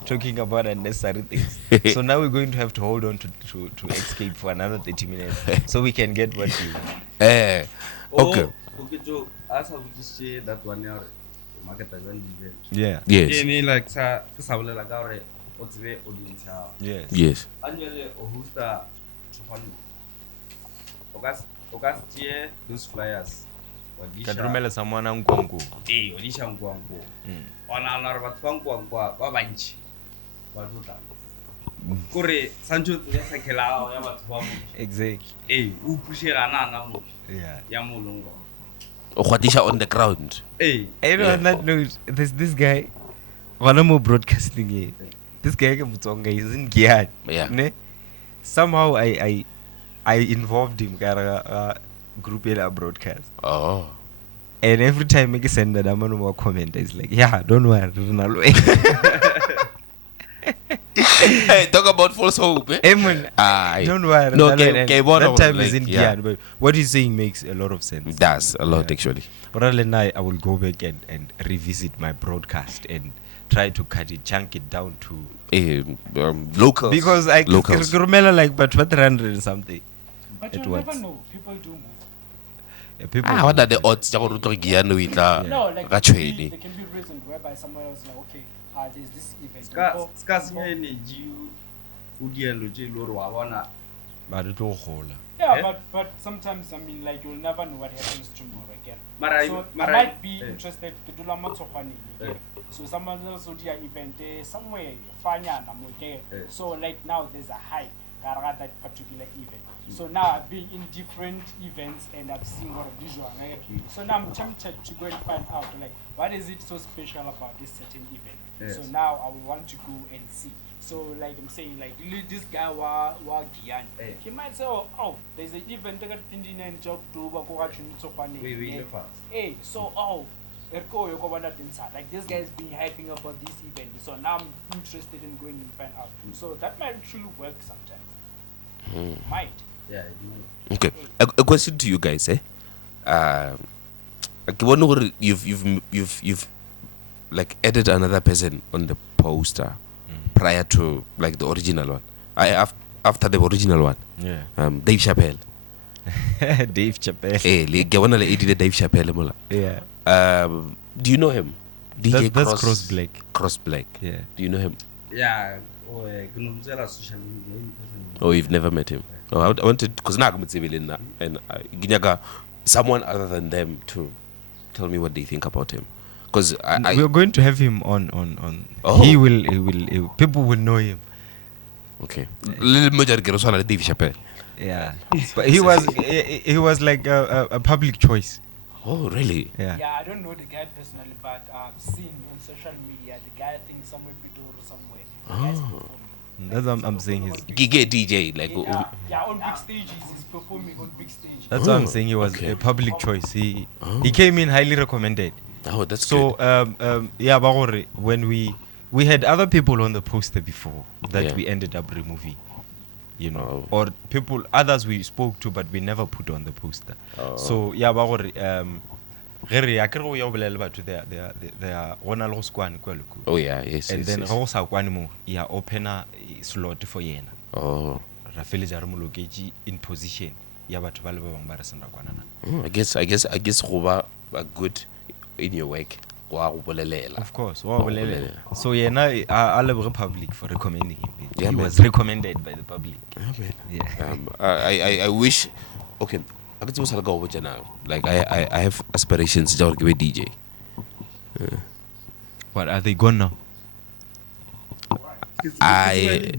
talking about unnecessary things. So now we're going to have to hold on to escape for another 30 minutes so we can get what you want. okay. Okay, Joe, as I would just say that one year, market as an event. Yeah. Yes. Any like sa like our what's the audience have. Yes. Yes. Annually, Augusta, August year, those flyers. Kadrumela someone Nkongo. Odisha Nkwango. Ona na batho ba Nkwango ba bantshi. Ba tlotla. Kore Sancho ya sekhelao ya batho ba mo. Exactly. O pushela na mo. Yeah. Ya molongo. Okwatisha on the ground. I know on that note, there's this guy, one more broadcasting here. This guy is in Giyani. Yeah. Ne? Somehow I involved him group in a broadcast. Oh. And every time I send that, I'm on more comment. It's like, yeah, don't worry, Ronaldo. Hey, talk about false hope. Don't worry. No, that time is in yeah. Giyani, but what he's saying makes a lot of sense. It does a lot actually. But other than that, I will go back and revisit my broadcast and try to chunk it down to Locals. because I locals. remember like but 100 and something. But At you never once. know. People do move. People What are the odds? No, like Ga there can tshwene. be reasons whereby someone else like, okay, there's this event. Ska se energy o dielo je lo wa bona. but it will hold. Yeah, but sometimes I mean like you'll never know what happens tomorrow again. Mara- So I mara- might be eh. interested to do la matsohwane. So someone else will do an event somewhere fanya na mo ke. So like now there's a hype around that particular event. So now I've been in different events and I've seen what of visual. So now I'm tempted to go and find out like what is it so special about this certain event. Yes. So now I will want to go and see. So like I'm saying, like this guy wa Gian, he might say, oh, there's an event that got job to hey, so like this guy is being hyping about this event, so now I'm interested in going and find out. So that might actually work sometimes. Might. Yeah. Okay. A question to you guys, eh? You've like added another person on the poster prior to like the original one. After the original one. Yeah. Dave Chappelle. Dave Chappelle. Dave Chappelle mola. Yeah. Do you know him? DJ That's Cross Black. Cross Black. Yeah. Do you know him? Yeah. Social media. Oh, you've never met him. Oh, I wanted because now I'm and Ginyaga, someone other than them to tell me what they think about him. Because we're going to have him on. Oh. He will. People will know him. Okay. Little major Dave Chappelle. Yeah. But he was like a public choice. Oh, really? Yeah. Yeah, I don't know the guy personally, but I've seen on social media the guy, I think somewhere Pitor or somewhere. The guy's performing. That's what I'm saying. He's Gige DJ, like. Yeah, on big stages, he's performing on big stages. That's what I'm saying. He was a public choice. He came in highly recommended. Oh, that's so good. yeah, Bagore, when we had other people on the poster before that we ended up removing, you know, or others we spoke to but we never put on the poster. So yeah, Bagore, oh yeah, yes. And yes, then yes. Open a slot for yena. Oh. Rafael Jarumulokeji in position. I guess Roba are good in your work. Of course. So I love Republic for recommending him. Yeah, he man. was recommended by the public. Yeah. I wish. Okay. I could also go with now. Like I have aspirations to be a DJ. What are they gone now? They're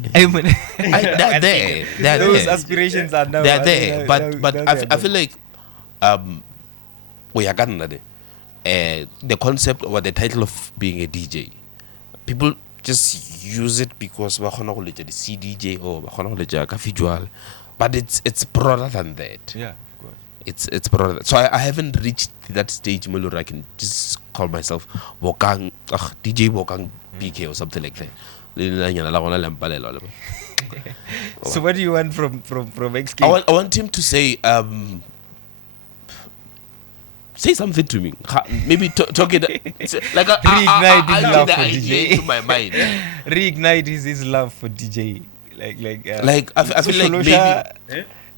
there. Those aspirations are now. They're there. But I feel like we are gonna the concept or the title of being a DJ, people just use it because we're gonna the CDJ or we're gonna visual, but it's broader than that. Yeah, of course. It's broader. So I haven't reached that stage where I can just call myself Wokang DJ Wokang PK or something like that. So what do you want from XCAPE? I want him to say say something to me. Maybe talk it like reignite his love for DJ into my mind. Reignite his love for DJ. Like I feel like maybe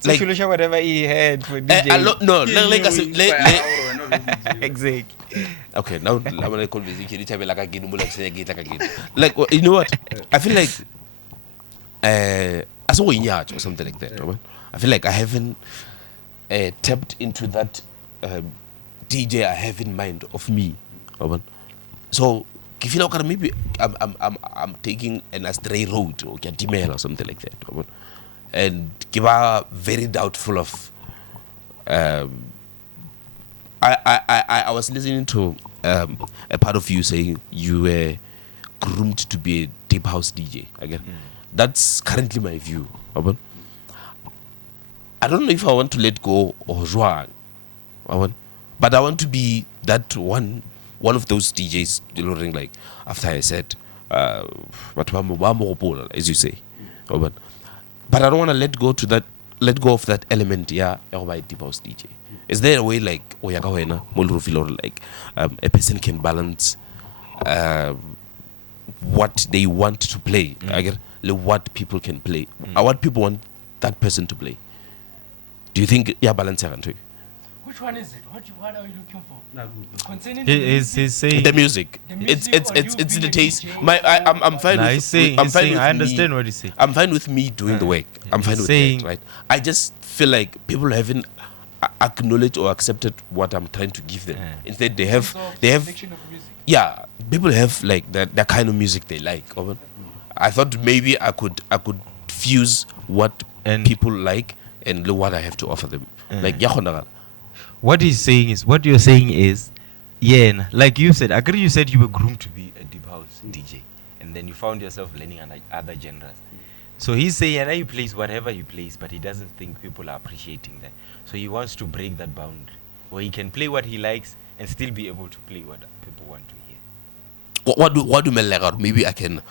like whatever he had for DJ. No, like I said, exactly. Okay, now I'm gonna call this like again. Like you know what? I feel like as a or something like that. I feel like I haven't tapped into that DJ I have in mind of me. So if you look maybe I'm taking an astray road or email or something like that. And give a very doubtful of I was listening to a part of you saying you were groomed to be a deep house DJ again. That's currently my view. I don't know if I want to let go or Juan. But I want to be that one of those DJs, you know, like after I said as you say. But I don't want to let go of that element, by deep house DJ. Is there a way like or like a person can balance what they want to play, what people can play, what people want that person to play? Do you think balance it? Which one is it? What are you looking for? Concerning he's saying the music. It's the taste. I'm fine with I understand what he's saying. I'm fine with me doing the work. I'm fine with that, right? I just feel like people haven't acknowledged or accepted what I'm trying to give them. Instead they have people have like that kind of music they like. I thought maybe I could fuse what people like and what I have to offer them. Like what you're saying is, like you said, I agree. You said you were groomed to be a deep house DJ, and then you found yourself learning other genres. So he's saying, and he plays whatever he plays, but he doesn't think people are appreciating that. So he wants to break that boundary where he can play what he likes and still be able to play what people want to hear. What do you mean, like, maybe I can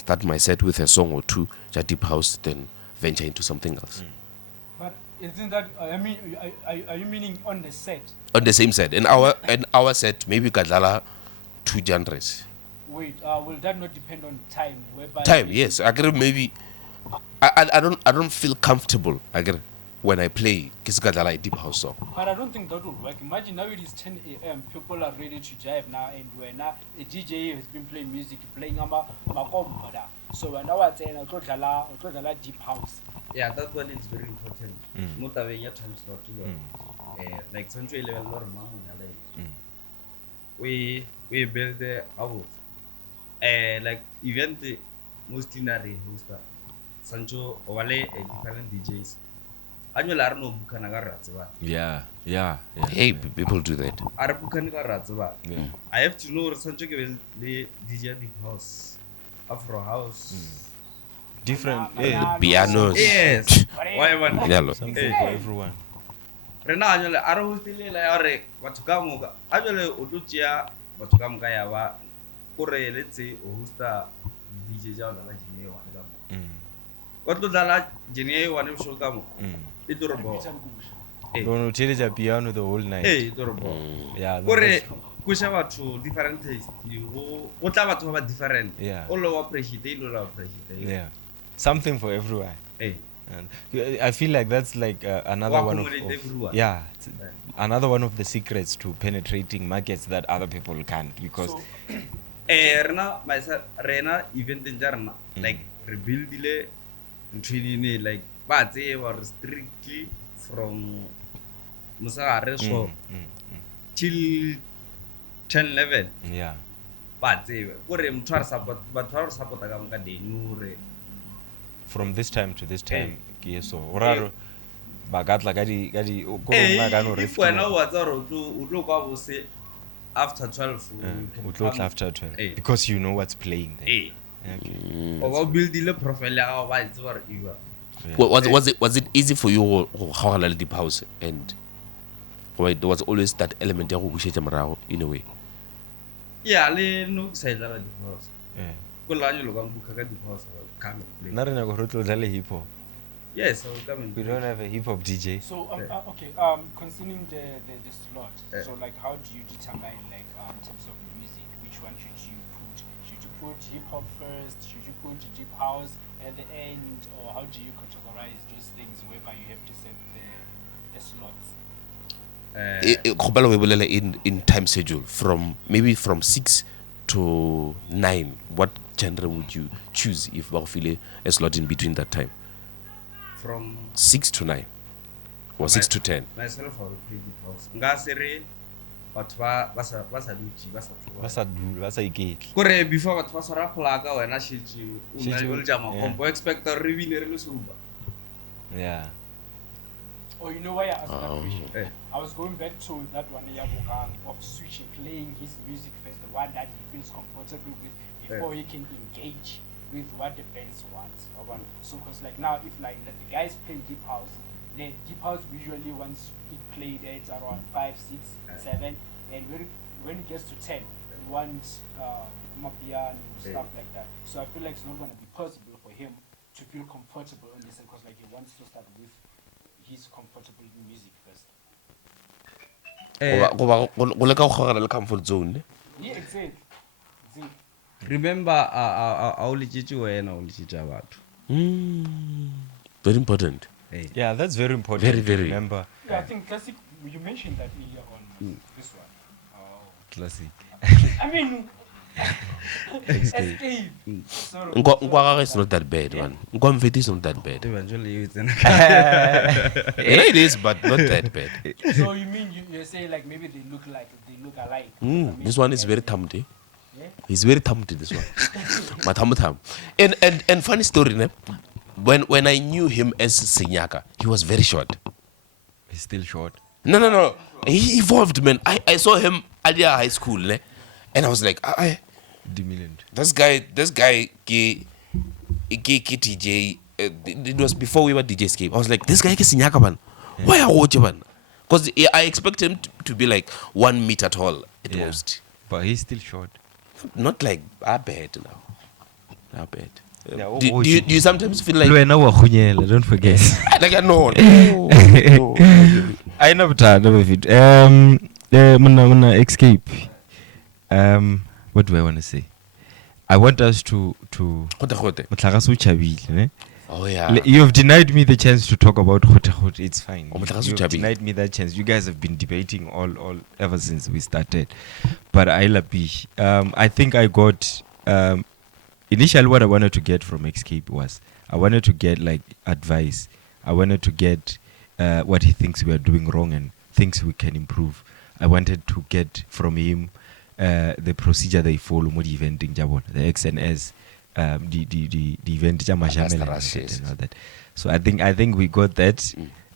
start my set with a song or two, just deep house, then venture into something else. But isn't that, I mean, are you meaning on the set? On the same set. In our set, maybe Kadlala 2 genres. Wait, will that not depend on time? Whereby Time, yes. I agree. Maybe I don't feel comfortable. I agree when I play Kisikadala a deep house song. But I don't think that will work. Imagine now it is 10 a.m. People are ready to jive now, and we're now a DJ has been playing music, playing Makomboda. So when I was saying I deep house. Yeah, that's what is very important. Mutavenya time slot to like century level lot of money. We build the house. Like event mustinary hosta. Sancho wale different DJs. Annual arno bukana garatzba. Yeah. Hey, people do that. Are bukana garatzba. Yeah. I have to know Sancho give the DJ deep house, Afro house. Different Pianos. Yes. Why one? Yellow. something for everyone. Rena annual aro stile la ore watukamuga. Annual uduchia watukamuga yawa. Kore let's say hosta DJ jao la jini wanagamu. What do la jini wanu shogamu? Idorobo. Don't change a piano the whole night. Hey, idorobo. Yeah. Kore kusha watu different taste. Wota watu have different. Yeah. All appreciate, all appreciate. Yeah. Something for everyone. Hey. And I feel like that's like another one of everyone. yeah, another one of the secrets to penetrating markets that other people can't, because Rena event in Jarna like rebuild training like but they were strictly from Musa Reso till 10-11. yeah, But they were support de nure. from this time to this time, yes, so oraro bagatla gadi If when I was to say after 12 we close after 12 because you know what's playing there. Or build the profile Was it easy for you how to deep house, and there was always that element of in a way? Yeah, le no say that the house. Yeah. Go land you look at the house come and play. Narina go to hip hop. Yes, I will come and We don't have a hip hop DJ. So okay, concerning the slot. So like, how do you determine like in terms of music, which one should you put? Should you put hip hop first? Should you put deep house at the end, or how do you categorize those things whereby you have to set the slots? In time schedule from 6 to 9, what genre would you choose if you feel a slot in between that time? From 6 to 9 or 6 to 10? Myself, I will play deep house. Ngasere, but basa igate. Kore before but was rap plaga when I shit you. Combo expect a review suba. Yeah. Oh, you know why I asked that question? I was going back to that one of switching, playing his music first, the one that he feels comfortable with before he can engage with what the fans wants. So, because like now, if like the guys play deep house, the deep house usually once it played at around 5, 6, 7, and when it gets to 10, we want piano stuff like that. So I feel like it's not going to be possible for him to feel comfortable on this, because like he wants to start with his comfortable music first. Comfort zone. Yeah, exactly. Remember, only Very important. Yeah, that's very important. Very, very. Remember. Yeah, I think classic. You mentioned that earlier on this one. Oh. Classic. I mean, escape. Nkwaga is not that bad, man. Nkwamfeti is not that bad. Eventually, it's It is, but not that bad. So you mean you're saying like maybe they look alike? This one is very thumpty. Yeah? He's very thumpty, this one. Matham. And funny story, ne? When I knew him as Sinyaka, he was very short. He's still short. No. He evolved, man. I saw him earlier high school, ne? And I was like, This guy, DJ, it was before we were DJ XCAPE. I was like, this guy is sinyaka man. Why are you man? Because I expect him to be like 1 meter tall at most. But he's still short. Not like bad now. Not bad. Yeah, Do you sometimes feel like don't forget. like no. I never fit. XCAPE. What do I want to say? I want us to oh yeah. You have denied me the chance to talk about Khote. It's fine. You have denied me that chance. You guys have been debating all ever since we started. But I think I got initially what I wanted to get from XCAPE was I wanted to get like advice. I wanted to get what he thinks we are doing wrong and things we can improve. I wanted to get from him the procedure they follow more the eventing jabon, the XNS, the event and all that. So I think we got that.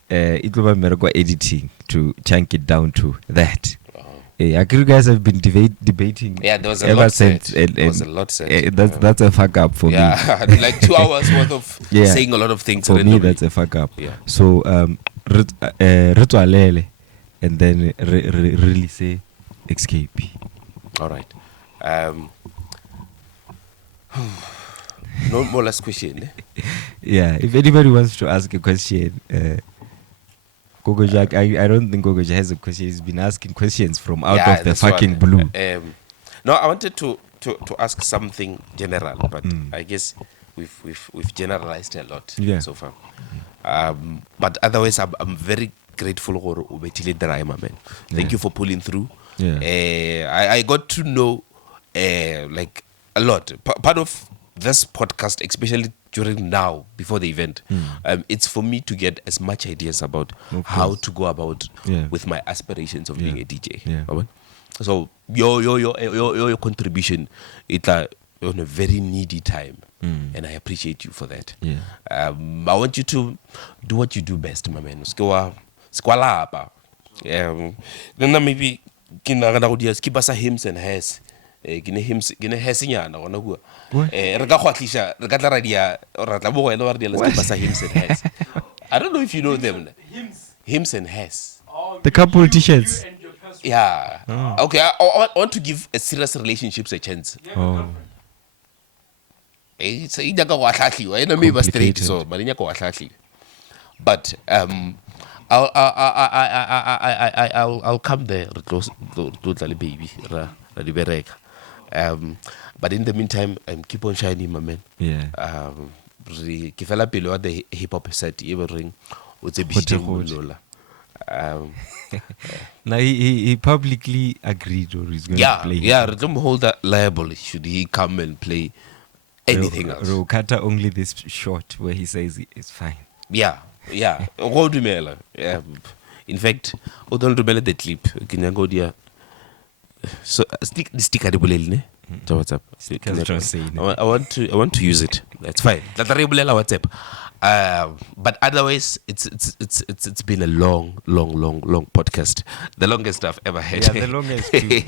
It will be editing to chunk it down to that. You guys have been debating. Yeah, there was a ever lot since. said. There was a lot said. That's a fuck up for me. Like 2 hours worth of saying a lot of things. For me, that's a fuck up. Yeah. So ritualele, and then really say XCAPE. All right. No more last question. Yeah, if anybody wants to ask a question, Gogo Jack, I don't think Gogo Jack has a question. He's been asking questions from out of the fucking blue. No, I wanted to ask something general, but I guess we've generalized a lot so far. But otherwise, I'm very grateful for Ubetile Drama, man. Thank you for pulling through. I got to know like a lot. Part of this podcast, especially during now, before the event, it's for me to get as much ideas about how to go about with my aspirations of being a DJ. So your contribution, it's on a very needy time, and I appreciate you for that. I want you to do what you do best, my man. Then maybe keep us hymns and hairs. Hymns hairs. I don't know if you know them. Hymns and hairs. The couple t-shirts. Yeah. Okay, I want to give a serious relationships a chance. It's a straight, so but I'll come there, baby. But in the meantime, keep on shining, my man. The hip hop set ring with a now he publicly agreed, or he's going to play. Don't hold that liable. Should he come and play anything else? Rokata only this short where he says it's fine. In fact, don't remember the clip. So stick at the what's up? I want to use it. That's fine. WhatsApp. But otherwise, it's been a long podcast. The longest I've ever had. Yeah, the longest too.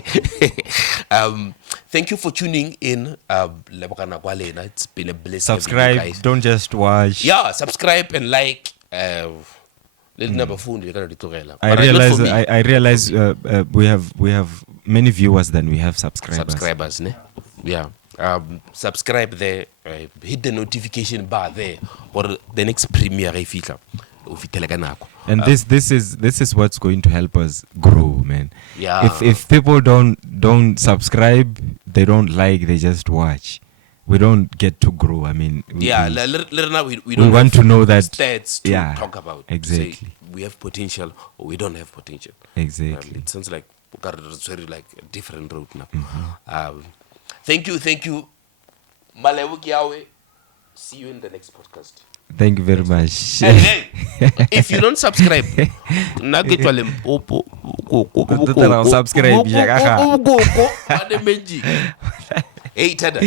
Thank you for tuning in. It's been a blessing. Subscribe. Don't just watch. Yeah, subscribe and like. I realize we have many viewers than we have subscribers. Yeah. Subscribe there, hit the notification bar there for the next premiere. And this is what's going to help us grow, man. Yeah. If people don't subscribe, they don't like, they just watch, we don't get to grow. I mean, we don't want to know that stats to talk about. Exactly. Say we have potential or we don't have potential. Exactly. It sounds like it's very like a different road now. Thank you. See you in the next podcast. Thank you very much. Hey, if you don't subscribe, subscribe. Hey, Tada.